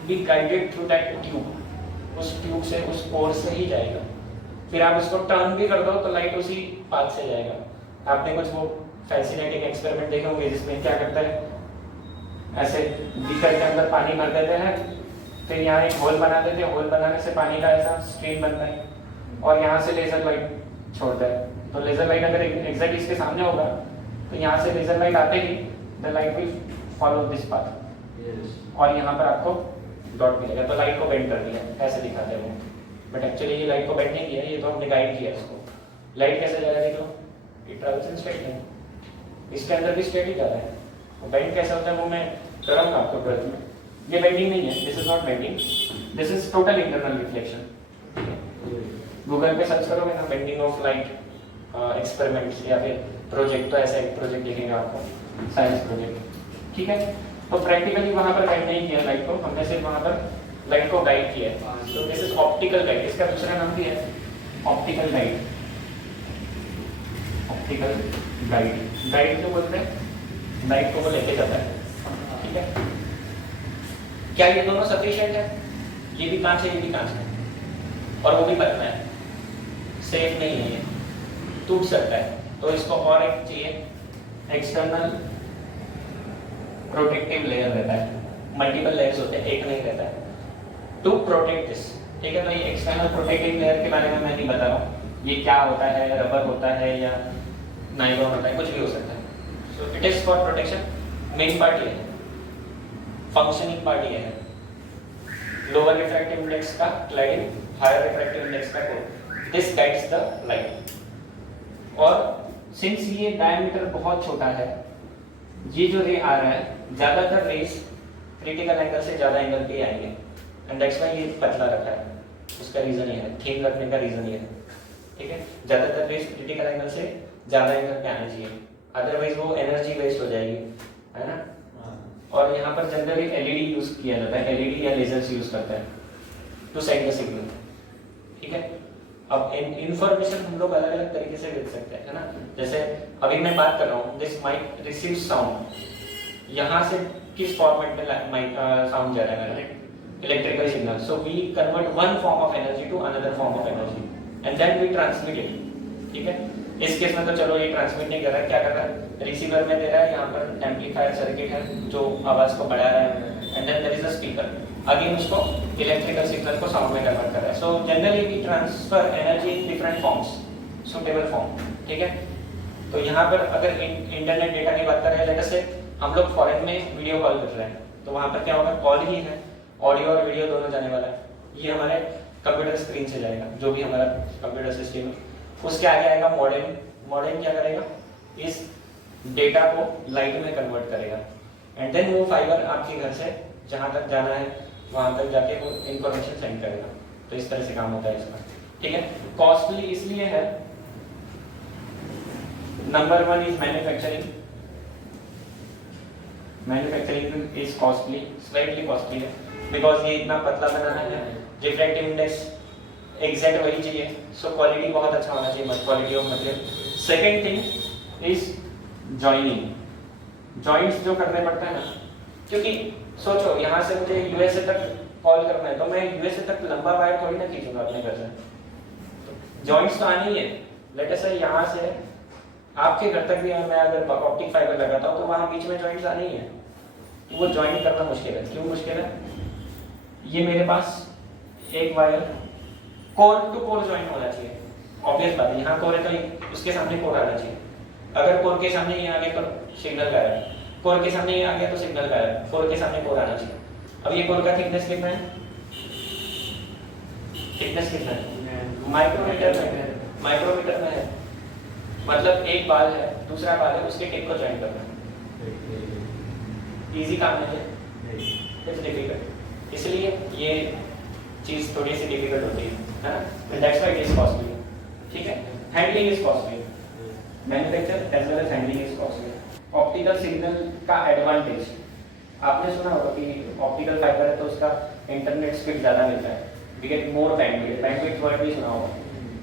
be guided through that tube, उस ट्यूब से, उस कोर से ही जाएगा। फिर आप उसको टर्न भी कर दो तो लाइट उसी पाथ से जाएगा। आपने कुछ वो फैसिनेटिंग एक्सपेरिमेंट देखे होंगे जिसमें क्या करता है, ऐसे बीकर के अंदर पानी भर देते हैं, फिर यहाँ एक होल बना देते हैं, होल बनाने से पानी का ऐसा स्ट्रीम बनता है, और यहाँ से लेजर लाइट छोड़ता है। तो लेजर लाइट अगर एग्जैक्ट इसके सामने होगा तो यहाँ से लेजर लाइट आते ही the light will follow this path, और यहाँ पर आपको डॉट मिलेगा, तो लाइट को बेंड कर दिया, ऐसे दिखाते हैं वो, बट एक्चुअली ये लाइट को बेंड नहीं किया, ये तो हमने गाइड किया इसको। लाइट कैसे जा रहा है देखो, it travels in straight line, इसके अंदर भी स्ट्रेट ही जा रहा है। तो बेंड कैसे होता है वो मैं कराऊंगा आपको ट्वेल्थ में। ये बेंडिंग नहीं है, this is not bending, this is total internal reflection. Google पे सर्च करोगे ना बेंडिंग ऑफ लाइट एक्सपेरिमेंट्स या फिर प्रोजेक्ट, तो ऐसा एक प्रोजेक्ट दिखेगा आपको, साइंस प्रोजेक्ट, ठीक है। तो प्रैक्टिकली वहां पर गाइड नहीं किया लाइट को, हमने सिर्फ वहां पर लाइट को गाइड किया है। तो दिस इज ऑप्टिकल गाइड, इसका दूसरा नाम भी है optical guide. Optical guide, guide जो बोलते हैं लाइट को वो लेके जाता है, ठीक है। क्या ये दोनों सफिशिएंट है? ये भी कांच है, ये भी कांच है, और वो भी पतला है, सेफ नहीं है, ये टूट सकता है। तो इसको और एक चाहिए, एक्सटर्नल प्रोटेक्टिव लेयर रहता है, मल्टीपल लेयर्स होते हैं, एक नहीं रहता है, टू प्रोटेक्ट दिस, ठीक है। तो ये एक्सटर्नल प्रोटेक्टिव लेयर के बारे में मैं नहीं बता रहा हूँ, ये क्या होता है, रबर होता है या नायलॉन होता है, कुछ भी हो सकता है। So it is for protection. Main part ये है, फंक्शनिंग पार्ट ये है, लोअर रिफ्रैक्टिव इंडेक्स का क्लैडिंग, हायर रिफ्रैक्टिव इंडेक्स का core, this guides the light. और सिंस ये डायमीटर बहुत छोटा है, ये जो रे आ रहा है, ज्यादातर रेस क्रिटिकल एंगल से ज्यादा एंगल पे आएंगे, एंड दैट्स व्हाई ये पतला रखा है। उसका रीजन ये है, थिन रखने का रीजन ये है, ठीक है। ज्यादातर रेस क्रिटिकल एंगल से ज्यादा एंगल पे आना चाहिए, अदरवाइज वो एनर्जी वेस्ट हो जाएगी, है ना। और यहाँ पर जनरली एलईडी यूज किया जाता है, एलईडी या लेजर्स यूज करता है टू सेंड द सिग्नल, ठीक है। अब इंफॉर्मेशन हम लोग अलग अलग तरीके से देख सकते हैं, है ना। जैसे अभी मैं बात कर रहा हूँ, दिस माइक रिसीव साउंड, यहाँ से किस फॉर्मेट में माइक साउंड जा रहा है, electrical signal. So we convert one form of energy to another form of energy and then we transmit it, ठीक है। इस केस में तो चलो ये ट्रांसमिट नहीं कर रहा है, क्या कर रहा है, रिसीवर में दे रहा है, यहाँ पर एम्पलीफायर सर्किट है जो आवाज को बढ़ा रहा है, and then there is a speaker, again उसको इलेक्ट्रिकल सिग्नल को साउंड में कन्वर्ट कर रहा है। So generally we transfer energy in different forms, suitable form, ठीक है। तो यहाँ पर अगर इंटरनेट डेटा की बात करें, लेट अस से हम लोग फॉरेन में वीडियो कॉल कर रहे हैं, तो वहाँ पर क्या होगा, कॉल ही है, ऑडियो और वीडियो दोनों जाने वाला है, ये हमारे कंप्यूटर स्क्रीन से जाएगा, जो भी हमारा कंप्यूटर सिस्टम है, उसके आगे आएगा मॉडेम। मॉडेम क्या करेगा, इस डेटा को लाइट में कन्वर्ट करेगा, एंड देन वो फाइबर आपके घर से जहाँ तक जाना है वहाँ तक जाके वो इंफॉर्मेशन सेंड करेगा। तो इस तरह से काम होता है इसका, ठीक है। कॉस्टली इसलिए है, number 1 is manufacturing, manufacturing is costly, slightly costly है, बिकॉज ये इतना पतला बनाना है, रिफ्रैक्टिव इंडेक्स एग्जैक्ट वही चाहिए, सो क्वालिटी बहुत अच्छा होना चाहिए, quality of material. Second thing is joining, joints जो करने पड़ता है ना, क्योंकि सोचो यहाँ से मुझे यूएसए तक कॉल करना है, तो मैं यूएसए तक लंबा वायर थोड़ी ना खींचूंगा अपने घर से, जॉइंट्स तो आनी ही है। लेट अस से यहाँ से आपके घर तक भी मैं अगर ऑप्टिक फाइबर लगाता हूँ तो वहाँ बीच में जॉइंट्स आनी ही है, तो वो जॉइंट करना मुश्किल है। क्यों मुश्किल है, ये मेरे पास एक wire core to core joint होना चाहिए, ऑब्वियस बात है, यहाँ कोर है तो उसके सामने कोर आना चाहिए, अगर कोर के सामने ये आ गया तो सिग्नल गायब, कोर के सामने ये आ गया तो सिग्नल गायब, कोर के सामने कोर आना चाहिए। अब ये कोर का थिकनेस कितना है, थिकनेस कितना है, माइक्रोमीटर में है, माइक्रोमीटर में है, मतलब एक बाल है दूसरा बाल है, उसके टिप को ज्वाइन करना है, इजी काम नहीं है, इट्स डिफिकल्ट, इसलिए ये चीज थोड़ी सी डिफिकल्ट होती है ना, that's why it is costly, ठीक है। Handling is costly, manufacture as well as handling is costly. Optical signal का एडवांटेज, आपने सुना होगा कि ऑप्टिकल फाइबर है तो उसका इंटरनेट स्पीड ज़्यादा मिलता है, we get more bandwidth, bandwidth word भी सुना होगा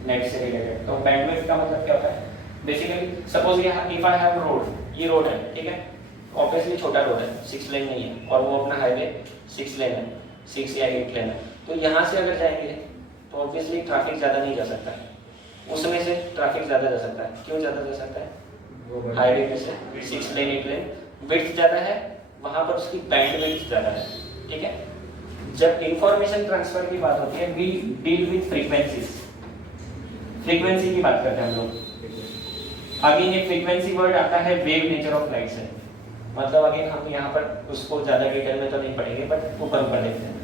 नेट से रिलेटेड। तो बैंडविड्थ का मतलब क्या होता है, basically suppose if I have road, ये रोड है, ठीक है, ऑब्वियसली छोटा रोड है, 6 लेन नहीं है, और वो अपना हाईवे 6 लेन है, 6 या 8 लेन है, तो यहाँ से अगर जाएंगे तो ऑब्वियसली ट्रैफिक ज़्यादा नहीं जा सकता है, उसमें से ट्रैफिक ज़्यादा जा सकता है। क्यों ज़्यादा जा सकता है, हाईवे में से 6 लेन 8 लेन, विड्थ ज़्यादा है, वहाँ पर उसकी बैंडविड्थ ज़्यादा है, ठीक है। जब इंफॉर्मेशन ट्रांसफर की बात होती है, we deal with frequencies, frequency की बात करते हैं हम लोग। अगेन ये फ्रीक्वेंसी वर्ड आता है वेव नेचर ऑफ लाइट से, मतलब अगेन हम यहाँ पर उसको ज़्यादा डिटेल में तो नहीं पढ़ेंगे, बट ऊपर ऊपर देखते हैं।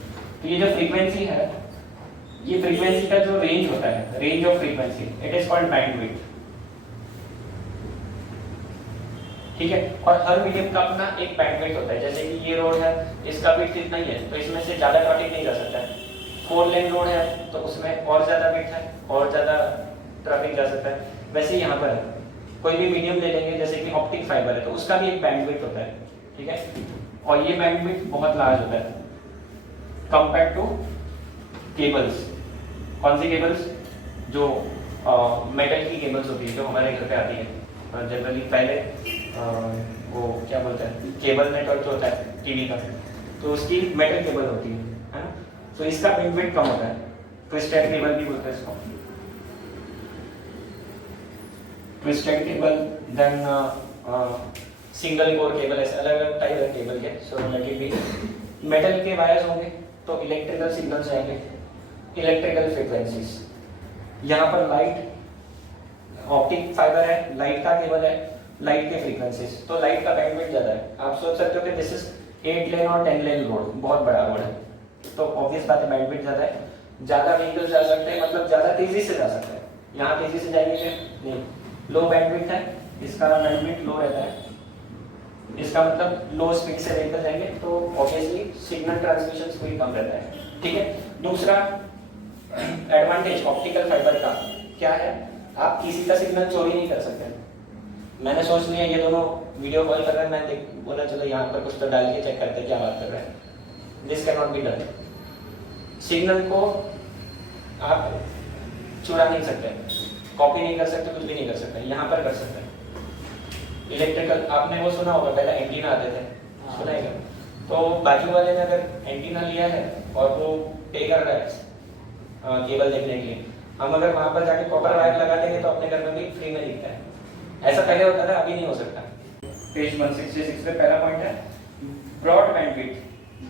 तो ये जो फ्रीक्वेंसी है, ये फ्रीक्वेंसी का जो रेंज होता है, range of frequency, it is called bandwidth, ठीक है। और हर मीडियम का अपना एक बैंडविड्थ होता है, जैसे कि ये रोड है, इसका विड्थ इतना ही है, तो इसमें से ज़्यादा ट्रैफिक नहीं जा सकता है। 4 लेन रोड है तो उसमें और ज़्यादा विड्थ है, और ज़्यादा ट्रैफिक जा सकता है। वैसे यहाँ पर है, कोई भी मीडियम ले लेंगे, जैसे कि ऑप्टिक फाइबर है तो उसका भी एक बैंडविड्थ होता है, ठीक है, और ये बैंडविड्थ बहुत लार्ज होता है कंपेयर टू केबल्स। कौन सी केबल्स, जो मेटल की केबल्स होती है जो हमारे घर पे आती है जनरली, पहले वो क्या बोलते हैं, केबल नेटवर्क जो होता है टीवी का, तो उसकी मेटल केबल होती है ना, तो इसका बैंडविड्थ कम होता है, ट्विस्टेड केबल भी बोलते हैं इसको, twisted cable, then single core cable, ऐसे अलग अलग टाइप है केबल के। So let it be, metal के वायर्स होंगे तो इलेक्ट्रिकल सिग्नल्स आएंगे, इलेक्ट्रिकल फ्रीक्वेंसीज। यहाँ पर लाइट, ऑप्टिक फाइबर है, लाइट का केबल है, लाइट के फ्रीक्वेंसीज, तो लाइट का बैंडविड्थ ज़्यादा है। आप सोच सकते हो कि दिस इज 8 लेन और 10 लेन रोड, बहुत बड़ा रोड है, तो ऑब्वियस बात है बैंडविड्थ ज़्यादा है, ज़्यादा व्हीकल्स जा सकते हैं, मतलब ज़्यादा तेज़ी से जा सकते हैं। यहाँ तेज़ी से जाएंगे क्या, नहीं, लो बैंडविड्थ है, इसका बैंडविड्थ लो रहता है, इसका मतलब लो स्पीड से व्हीकल जाएंगे तो ऑब्वियसली सिग्नल ट्रांसमिशन स्पीड कम रहता है, ठीक है। दूसरा एडवांटेज ऑप्टिकल फाइबर का क्या है, आप किसी का सिग्नल चोरी नहीं कर सकते। मैंने सोच लिया ये दोनों वीडियो कॉल कर रहे हैं, मैं बोला चलो यहाँ पर कुछ तो डाल के चेक करते हैं क्या बात कर रहे हैं। This can not be done, signal को आप चुरा नहीं सकते, कॉपी नहीं कर सकते, कुछ भी नहीं कर सकते, यहाँ पर कर सकते हैं। इलेक्ट्रिकल, आपने वो सुना होगा, पहले एंटीना आते थे, सुना है क्या? तो बाजू वाले ने अगर एंटीना लिया है और वो पे कर रहा है केबल देखने के लिए, हम अगर वहां पर जाके कॉपर वायर लगा देंगे तो अपने घर में भी फ्री में दिखता है। ऐसा पहले होता था, अभी नहीं हो सकता। पेज 166 पे पहला पॉइंट है ब्रॉड बैंडविड्थ।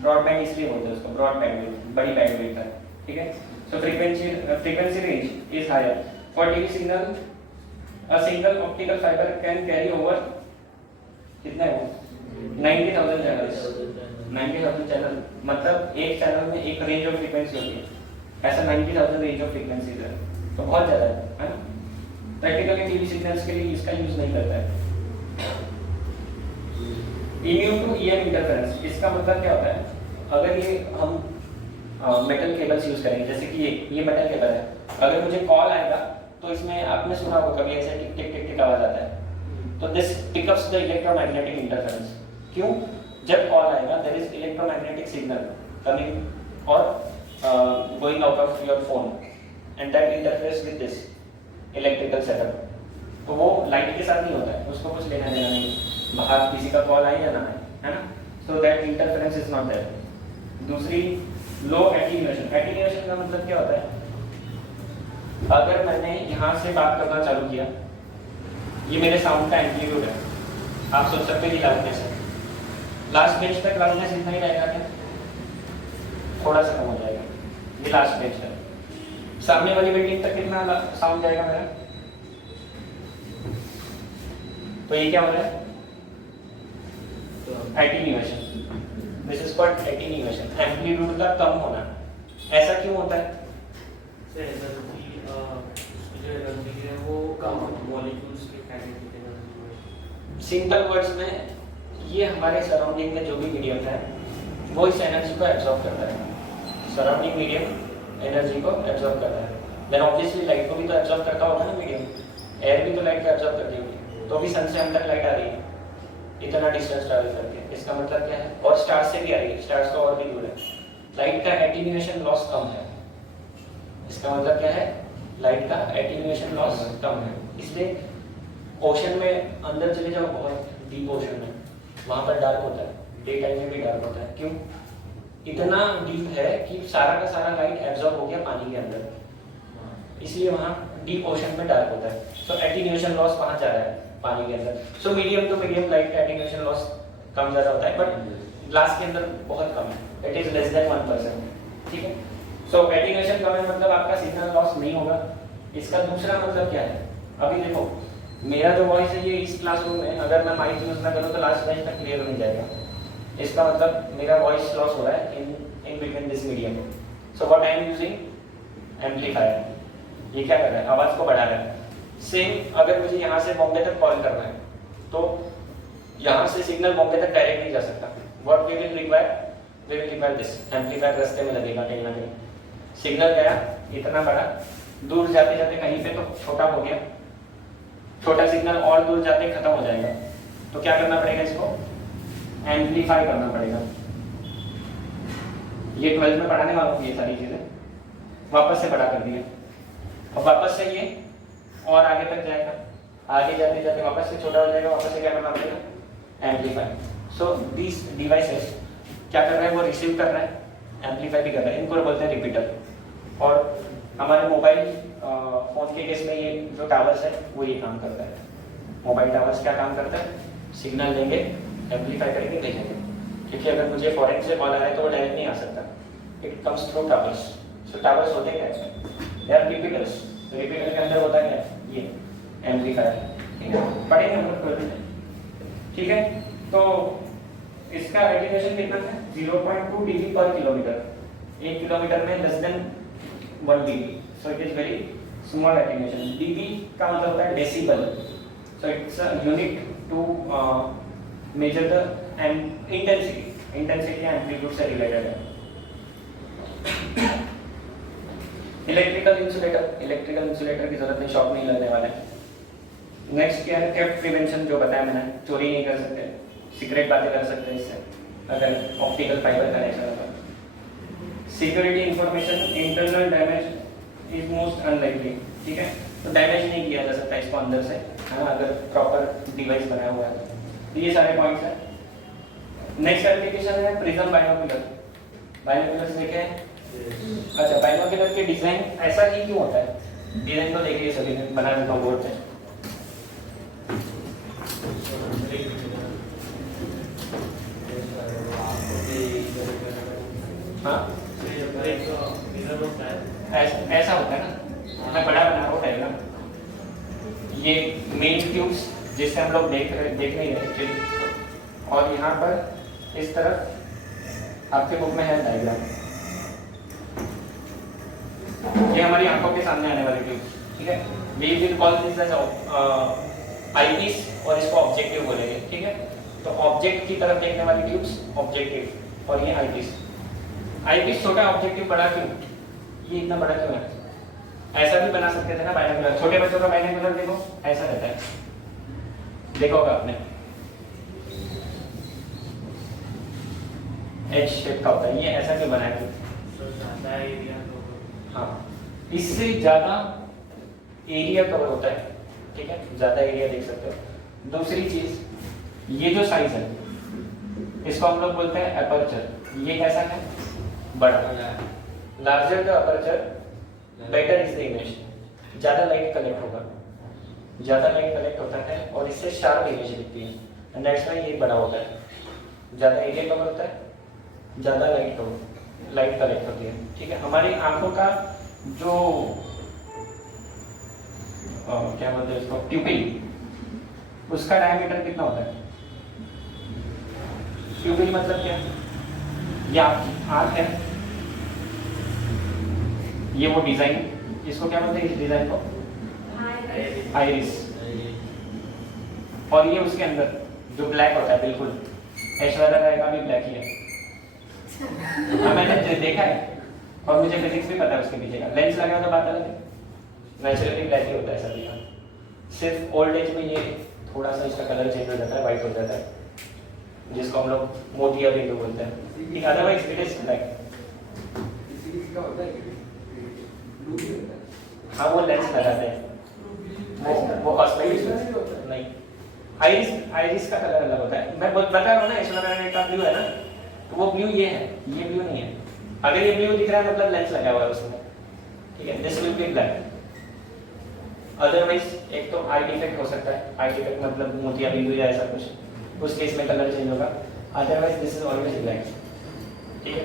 ब्रॉड बैंड इसलिए बोलते हैं उसको, ब्रॉड बैंडविड्थ, बड़ी बैंडविड्थ है, ठीक है। So frequency range is higher for TV signal. A single optical fibre can carry over कितना है वो 90,000 चैनल्स। 90,000 चैनल मतलब एक चैनल में एक रेंज ऑफ फ्रीक्वेंसी होती है, ऐसा 90,000 रेंज ऑफ फ्रीक्वेंसीज है, तो बहुत ज़्यादा है ना। प्रैक्टिकली टीवी सिग्नल्स के लिए इसका यूज़ नहीं करता है। इम्यून टू ईएम इंटरफेरेंस, इसका मतलब क्या होता है, अगर ये हम मेटल केबल्स यूज़ करेंगे, जैसे कि ये मेटल केबल है, अगर मुझे कॉल आएगा तो इसमें आपने सुना होगा कभी ऐसे टिक टिक टिक टिक आवाज़ आता है, तो this pickups the electromagnetic interference. क्यों? जब कॉल आएगा there is electromagnetic signal coming और going out of your phone and that interferes with this electrical setup. तो वो लाइट के साथ नहीं होता है, उसको कुछ लेना देना नहीं, बाहर किसी का कॉल आए या ना आए, है ना। So that interference is not there. दूसरी लो एटीन्यूएशन। एटीन्यूएशन का मतलब क्या होता है, अगर मैंने यहाँ से बात करना चालू किया, ये मेरे साउंड का एम्पलीट्यूड है, आप सोच सकते हैं कि लाउडनेस है, लास्ट बेंच तक लाउडनेस इतना ही रहेगा क्या, थोड़ा सा कम हो जाएगा, ये लास्ट बेंच है। सामने वाली बिल्डिंग तक कितना साउंड जाएगा मेरा, तो ये क्या हो रहा है attenuation. This is called attenuation, amplitude का कम होना। ऐसा क्यों होता है? वो कम मॉलिक्यूल्स के काइनेटिक। सिंपल वर्ड्स में ये हमारे सराउंडिंग में जो भी मीडियम है वो इस एनर्जी को एब्जॉर्ब करता है। सराउंडिंग मीडियम एनर्जी को एब्जॉर्ब करता है। देन ऑब्वियसली लाइट को भी तो एब्जॉर्ब करता होगा ना मीडियम, एयर भी तो लाइट को एब्जॉर्ब करती होगी, तो भी सन से अंदर लाइट आ रही है इतना डिस्टेंस ट्रैवल करके। इसका मतलब क्या है, और स्टार से भी आ रही है, स्टार्स तो और भी दूर है। लाइट का एटीन्यूएशन लॉस कम है, इसका मतलब क्या है, लाइट का एटीन्यूएशन लॉस कम है। इसलिए ओशन में अंदर चले जाओ, बहुत डीप ओशन में, वहां पर डार्क होता है, डे टाइम में भी डार्क होता है। क्यों? इतना डीप है कि सारा का सारा लाइट एब्जॉर्ब हो गया पानी के अंदर, इसलिए वहां डीप ओशन में डार्क होता है। सो एटीन्यूएशन लॉस वहां जा रहा है पानी के अंदर। So medium to medium light का एटीन्यूएशन लॉस कम ज्यादा होता है, बट ग्लास के अंदर बहुत कम है, इट इज लेस देन 1%, ठीक है। सो एटीन्यूएशन कम है मतलब आपका सिग्नल लॉस नहीं होगा। इसका दूसरा मतलब क्या है, अभी देखो मेरा जो वॉइस है ये इस क्लासरूम में, अगर मैं माइक यूज ना करूँ तो लास्ट बेंच तक क्लियर नहीं जाएगा। इसका मतलब मेरा वॉइस लॉस हो रहा है in between this medium. So what I am using, amplifier. ये क्या कर रहा है, आवाज को बढ़ा रहा है। सेम अगर मुझे यहाँ से बॉम्बे तक कॉल करना है तो यहाँ से सिग्नल बॉम्बे तक डायरेक्ट नहीं जा सकता। What we will require this amplifier, रास्ते में लगेगा कहीं ना कहीं। सिग्नल गया इतना बड़ा, दूर जाते जाते कहीं पे तो छोटा हो गया, छोटा सिग्नल और दूर जाते खत्म हो जाएगा। तो क्या करना पड़ेगा, इसको एम्पलीफाई करना पड़ेगा। ये 12th में पढ़ाने वालों को ये सारी चीजें वापस से बड़ा कर दिया, और वापस से ये और आगे तक जाएगा, आगे जाते जाते वापस से छोटा हो जाएगा, वापस से क्या करना पड़ेगा, एम्पलीफाई। सो दिस डिवाइसेस क्या कर रहा है, वो रिसीव कर रहा है, एम्पलीफाई भी कर रहा है, इनको बोलते हैं रिपीटर। और हमारे मोबाइल फोन के केस में ये जो टावर्स है वो ये काम करता है। मोबाइल टावर्स क्या काम करता है, सिग्नल लेंगे, एम्पलीफाई करेंगे, भेजेंगे। क्योंकि अगर मुझे फॉरेन से कॉल आ रहा है तो वो डायरेक्ट नहीं आ सकता, it comes through towers. So towers होते क्या है, दे आर रिपीटर्स। रिपीटर के अंदर होता क्या है, ये एम्पलीफायर, ठीक है, पढ़ेंगे हम लोग कर, ठीक है। तो इसका एटीन्यूएशन कितना है, 0.2 dB पर किलोमीटर। 1 किलोमीटर में less than 1 dB, so it is very small attenuation. dB का मतलब होता है decibel, so it's a unit to measure the intensity. Intensity amplitude से रिलेटेड है। इलेक्ट्रिकल इंसुलेटर की जरूरत नहीं, शॉक नहीं लगने वाला है। नेक्स्ट क्या है, थेफ्ट प्रिवेंशन, जो बताया मैंने, चोरी नहीं कर सकते, सीक्रेट बातें कर सकते हैं इससे, अगर ऑप्टिकल फाइबर कनेक्शन होगा। Security information, internal damage is most unlikely, ठीक है, तो डैमेज नहीं किया जा सकता इसको अंदर से, है ना, अगर प्रॉपर डिवाइस बनाया हुआ है। तो ये सारे पॉइंट्स हैं। नेक्स्ट एप्लीकेशन है प्रिज्म बाइनोकुलर। बाइनोकुलर देखे हैं? अच्छा, बाइनोकुलर के डिजाइन ऐसा ही क्यों होता है, डिजाइन तो देखिए सभी ने बना देता हूँ बोर्ड पे। हाँ ऐसा होता है ना, मैं बड़ा बना रहा हूँ डायग्राम। ये मेन ट्यूब्स जिससे हम लोग देख नहीं रहे एक्चुअली, और यहाँ पर इस तरफ आपके बुक में है डायग्राम। ये हमारी आंखों के सामने आने वाली ट्यूब, ठीक है। We will call this as eyepiece और इसको ऑब्जेक्टिव बोलेंगे, ठीक है। तो ऑब्जेक्ट की तरफ देखने वाली ट्यूब्स ऑब्जेक्टिव, और ये आईपीस। आईपीस छोटा, ऑब्जेक्टिव बड़ा क्यों? ये इतना बड़ा क्यों है? ऐसा भी बना सकते थे ना बाइनोकुलर। छोटे बच्चों का बाइनोकुलर देखो ऐसा रहता है, देखा होगा आपने, एच शेप का होता है। ये ऐसा क्यों बनाया क्यों? हाँ, इससे ज्यादा एरिया कवर होता है, ठीक है, ज्यादा एरिया देख सकते हो। दूसरी चीज, ये जो साइज है इसको हम लोग बोलते हैं अपर्चर। ये कैसा है? बड़ा। Larger the aperture better is the image. ज्यादा लाइट कलेक्ट होगा, ज्यादा लाइट कलेक्ट होता है और इससे शार्प इमेज दिखती है, एंड दैट्स व्हाई ये बड़ा होता है। ज्यादा एरिया कवर होता है, ज्यादा लाइट कलेक्ट होती है, ठीक है। हमारी आंखों का जो क्या बोलते हैं इसको, प्यूपिल, उसका डायमीटर कितना होता है? प्यूपिल मतलब क्या? ये आपकी आंख है, ये वो डिजाइन, इसको क्या बोलते हैं इस डिजाइन को? आइरिस। और ये उसके अंदर जो ब्लैक होता है, बिल्कुल ऐश्वर्या राय का भी ब्लैक ही है। हाँ, मैंने देखा है और मुझे फिजिक्स भी पता है उसके पीछे का। लेंस लगा तो बात अलग है, नेचुरली ब्लैक ही होता है सभी का। सिर्फ ओल्ड एज में ये थोड़ा सा इसका कलर चेंज हो जाता है, वाइट हो जाता है, जिसको हम लोग मोतिया बिंदु बोलते हैं। Otherwise it is black. हाँ, वो लेंस लगाते हैं, वो हॉस्पिटल नहीं। आइरिस का कलर अलग होता है। मैं बता रहा हूँ ना, ऐश्वर्या का ब्लू है ना, तो वो ब्लू ये है, ये ब्लू नहीं है। अगर ये ब्लू दिख रहा है मतलब लेंस लगा हुआ है उसमें, ठीक है, this will B black. Otherwise एक तो आई डिफेक्ट हो सकता है, आई डिफेक्ट मतलब मोतिया बिंदु या ऐसा कुछ, उस केस में कलर चेंज होगा। Otherwise this is always black, ठीक है।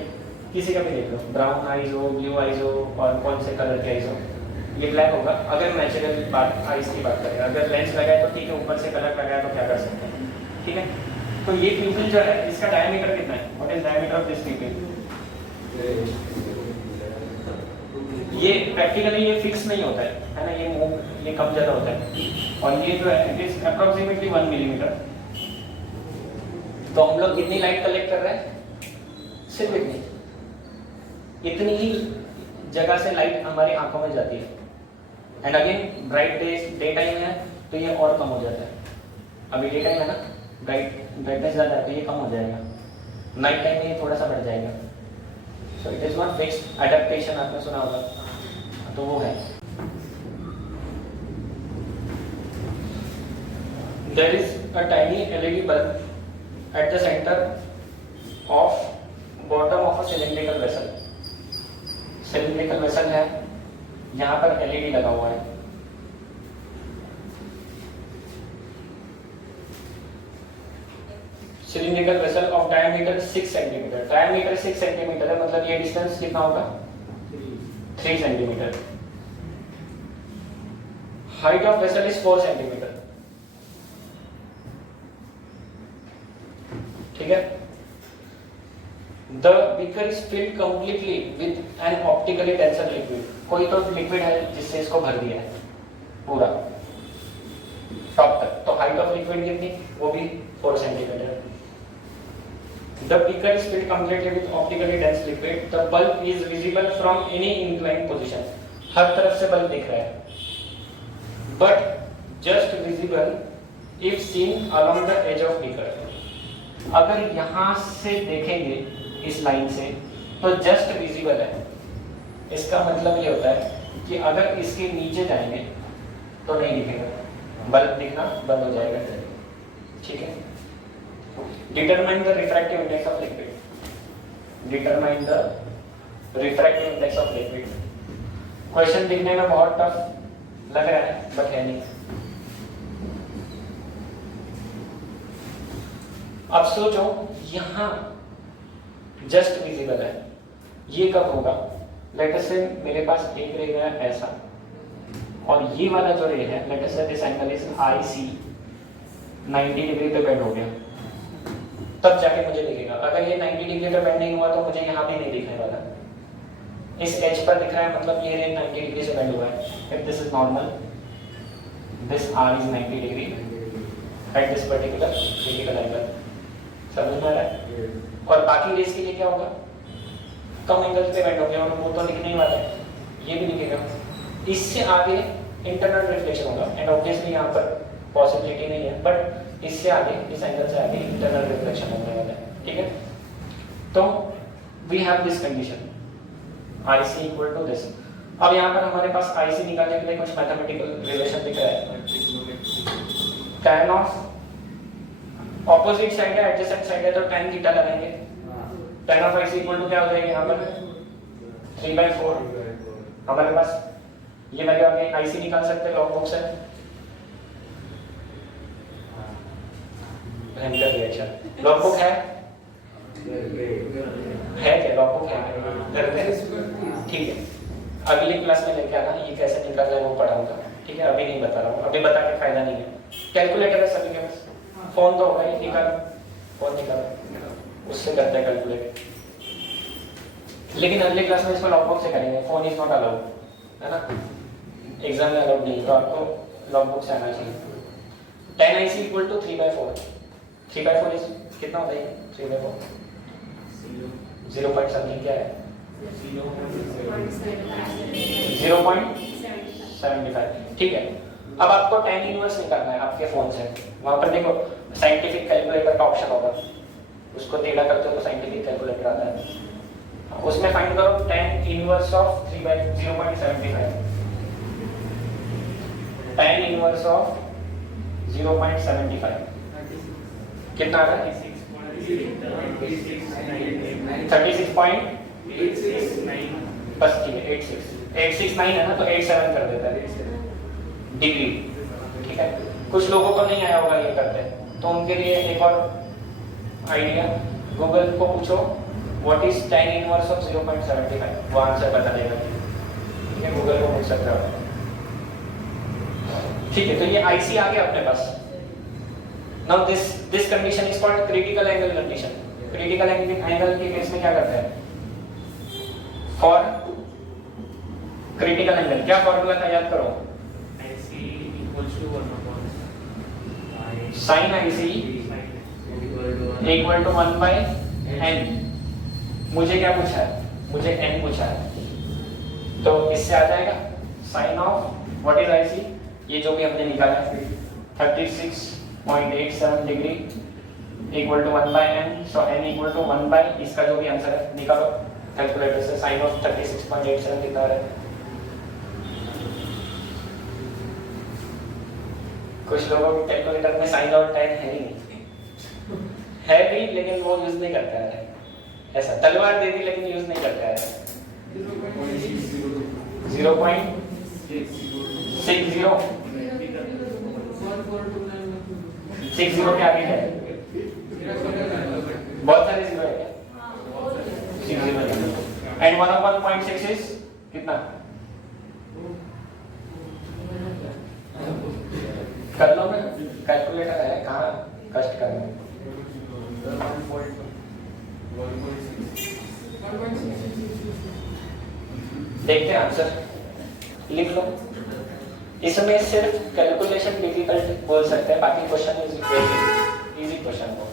किसी का भी देख लो, ब्राउन आइज हो, ब्लू आइज हो, और कौन से कलर के आइज हो, ये ब्लैक होगा। अगर नेचुरल बात आइज की बात करें, अगर लेंस लगाए तो ठीक है, ऊपर से कलर लगाया तो क्या कर सकते हैं, ठीक है। तो ये प्यूपिल जो है, इसका डायमीटर कितना है? What is diameter of this प्यूपिल? ये प्रैक्टिकली ये फिक्स नहीं होता है ना, ये कम ज्यादा होता है। और ये जो है इट इज अप्रोक्सीमेटली 1 मिलीमीटर। तो हम लोग कितनी लाइट कलेक्ट कर रहे हैं? सिर्फ इतनी ही जगह से लाइट हमारी आंखों में जाती है। And again bright day time है तो ये और कम हो जाता है। अभी डे टाइम है ना, ब्राइटनेस ज़्यादा है तो ये कम हो जाएगा, नाइट टाइम में ये थोड़ा सा बढ़ जाएगा। So it is not fixed. Adaptation आपने सुना होगा, तो वो है। There is a tiny LED bulb at the centre of bottom of a cylindrical vessel. Cylindrical vessel है, यहाँ पर एलईडी लगा हुआ है। Cylindrical vessel of diameter 6 centimetre. Diameter 6 centimetre है, मतलब ये डिस्टेंस कितना होगा? 3 centimetre. Height of vessel is 4 centimetre, ठीक है। The beaker is filled completely with N optically denser liquid. कोई तो लिक्विड है जिससे इसको भर दिया है पूरा टॉप तक। तो हाइट ऑफ लिक्विड कितनी? वो भी 4 centimetre. The beaker is filled completely with optically dense liquid. The bulb is visible from any inclined position. हर तरफ से बल्ब दिख रहा है, but just visible if seen along the edge of beaker. अगर यहाँ से देखेंगे इस लाइन से तो just visible है। इसका मतलब ये होता है कि अगर इसके नीचे जाएंगे तो नहीं दिखेगा, बल्ब दिखना बंद हो जाएगा, ठीक है। Determine the refractive index of liquid. Determine the refractive index of liquid. Question दिखने में बहुत टफ लग रहा है बट है नहीं। अब सोचो यहां जस्ट विजिबल है, ये कब होगा? लेट अस से मेरे पास एक रे गया ऐसा, और ये वाला जो रे है लेट अस से this angle is IC 90 degree पे बेंड हो गया, तब जाके मुझे दिखेगा। अगर ये 90 डिग्री पे बेंड नहीं हुआ तो मुझे यहाँ भी नहीं दिखने वाला। इस एज पर दिख रहा है मतलब ये रे 90 डिग्री से बेंड हुआ है। If this is normal, this R is 90 degree at this particular critical angle. समझ में आ रहा है? और बाकी रेस के लिए क्या होगा? कम एंगल पे बेंड हो गया और वो तो दिखने ही वाला है, ये भी दिखेगा। इससे आगे इंटरनल रिफ्लेक्शन होगा एंड ऑब्वियसली यहाँ पर पॉसिबिलिटी नहीं है, बट इससे आगे, इस एंगल से आगे इंटरनल रिफ्लेक्शन होने वाला है। ठीक है, तो we have this condition IC equal to this. अब यहाँ पर हमारे पास IC निकालने के लिए कुछ मैथमेटिकल रिलेशन दिख रहा है। tan ऑफ ऑपोजिट साइड है, एडजेसेंट साइड है, तो tan थीटा लगाएंगे। tan of IC equal to क्या हो जाएगा यहाँ पर 3/4। हमारे पास ये वैल्यू आगे IC निकाल सकते हैं लॉग बुक से। भयंकर रिएक्शन। लॉग बुक है क्या? लॉग बुक है, करते हैं। ठीक है, अगली क्लास में लेके आना, ये कैसे निकालना है वो पढ़ाऊंगा। ठीक है, अभी नहीं बता रहा हूँ, अभी बता के फायदा नहीं है। कैलकुलेटर है सभी के पास, फोन तो होगा ही, निकालो फोन निकालो, उससे करते हैं कैलकुलेट। लेकिन अगली क्लास में इसको लॉग बुक से करेंगे, फोन इज नॉट अलाउड, है ना? एग्जाम में अलाउड नहीं, तो आपको लॉग बुक से आना चाहिए। tan IC equal to 3/4। 3/4 is कितना होता है? 3/4 0 पॉइंट समथिंग क्या है? 0.75। ठीक है, अब आपको tan इनवर्स निकालना है आपके फोन से। वहां पर देखो साइंटिफिक कैलकुलेटर का ऑप्शन होगा, उसको टेढ़ा करते हो तो साइंटिफिक कैलकुलेटर आता है, उसमें फाइंड करो tan inverse of 0.75। tan inverse of 0.75 कितना आ रहा है? 36.869। बस ठीक है, 869 है ना, तो 87 कर देता है डिग्री। ठीक है, कुछ लोगों को नहीं आया होगा ये करते, तो उनके लिए एक और आइडिया, गूगल को पूछो what is tan inverse of 0.75, वो आंसर बता देगा। ठीक है, गूगल को पूछ सकते हो। ठीक है, तो ये IC आ गया अपने पास। Now this condition is called critical angle condition. Critical angle के केस में क्या करते हैं? फॉर क्रिटिकल एंगल क्या फॉर्मूला था, याद करो। IC equals to 1/n sin IC equal to 1/n। मुझे क्या पूछा है? मुझे n पूछा है, तो इससे आ जाएगा sin of what is IC, ये जो भी हमने निकाला है 36.87 degree equal to 1/n। So n equal to 1/, इसका जो भी आंसर है निकालो कैलकुलेटर से। sin ऑफ 36.87 कितना आ रहा है? कुछ लोगों के कैलकुलेटर में sin और tan है ही नहीं, है भी लेकिन वो यूज नहीं करता है। ऐसा तलवार दे दी लेकिन यूज नहीं करता है। 0.60 के आगे है, बहुत सारे जीरो है क्या? 60 एंड 1/1.6 इज कितना? कर लो ना, कैलकुलेटर है, कहाँ कष्ट करना है। देखते हैं आंसर, लिख लो। इसमें सिर्फ कैलकुलेशन डिफिकल्ट बोल सकते हैं, बाकी क्वेश्चन इजी क्वेश्चन हो।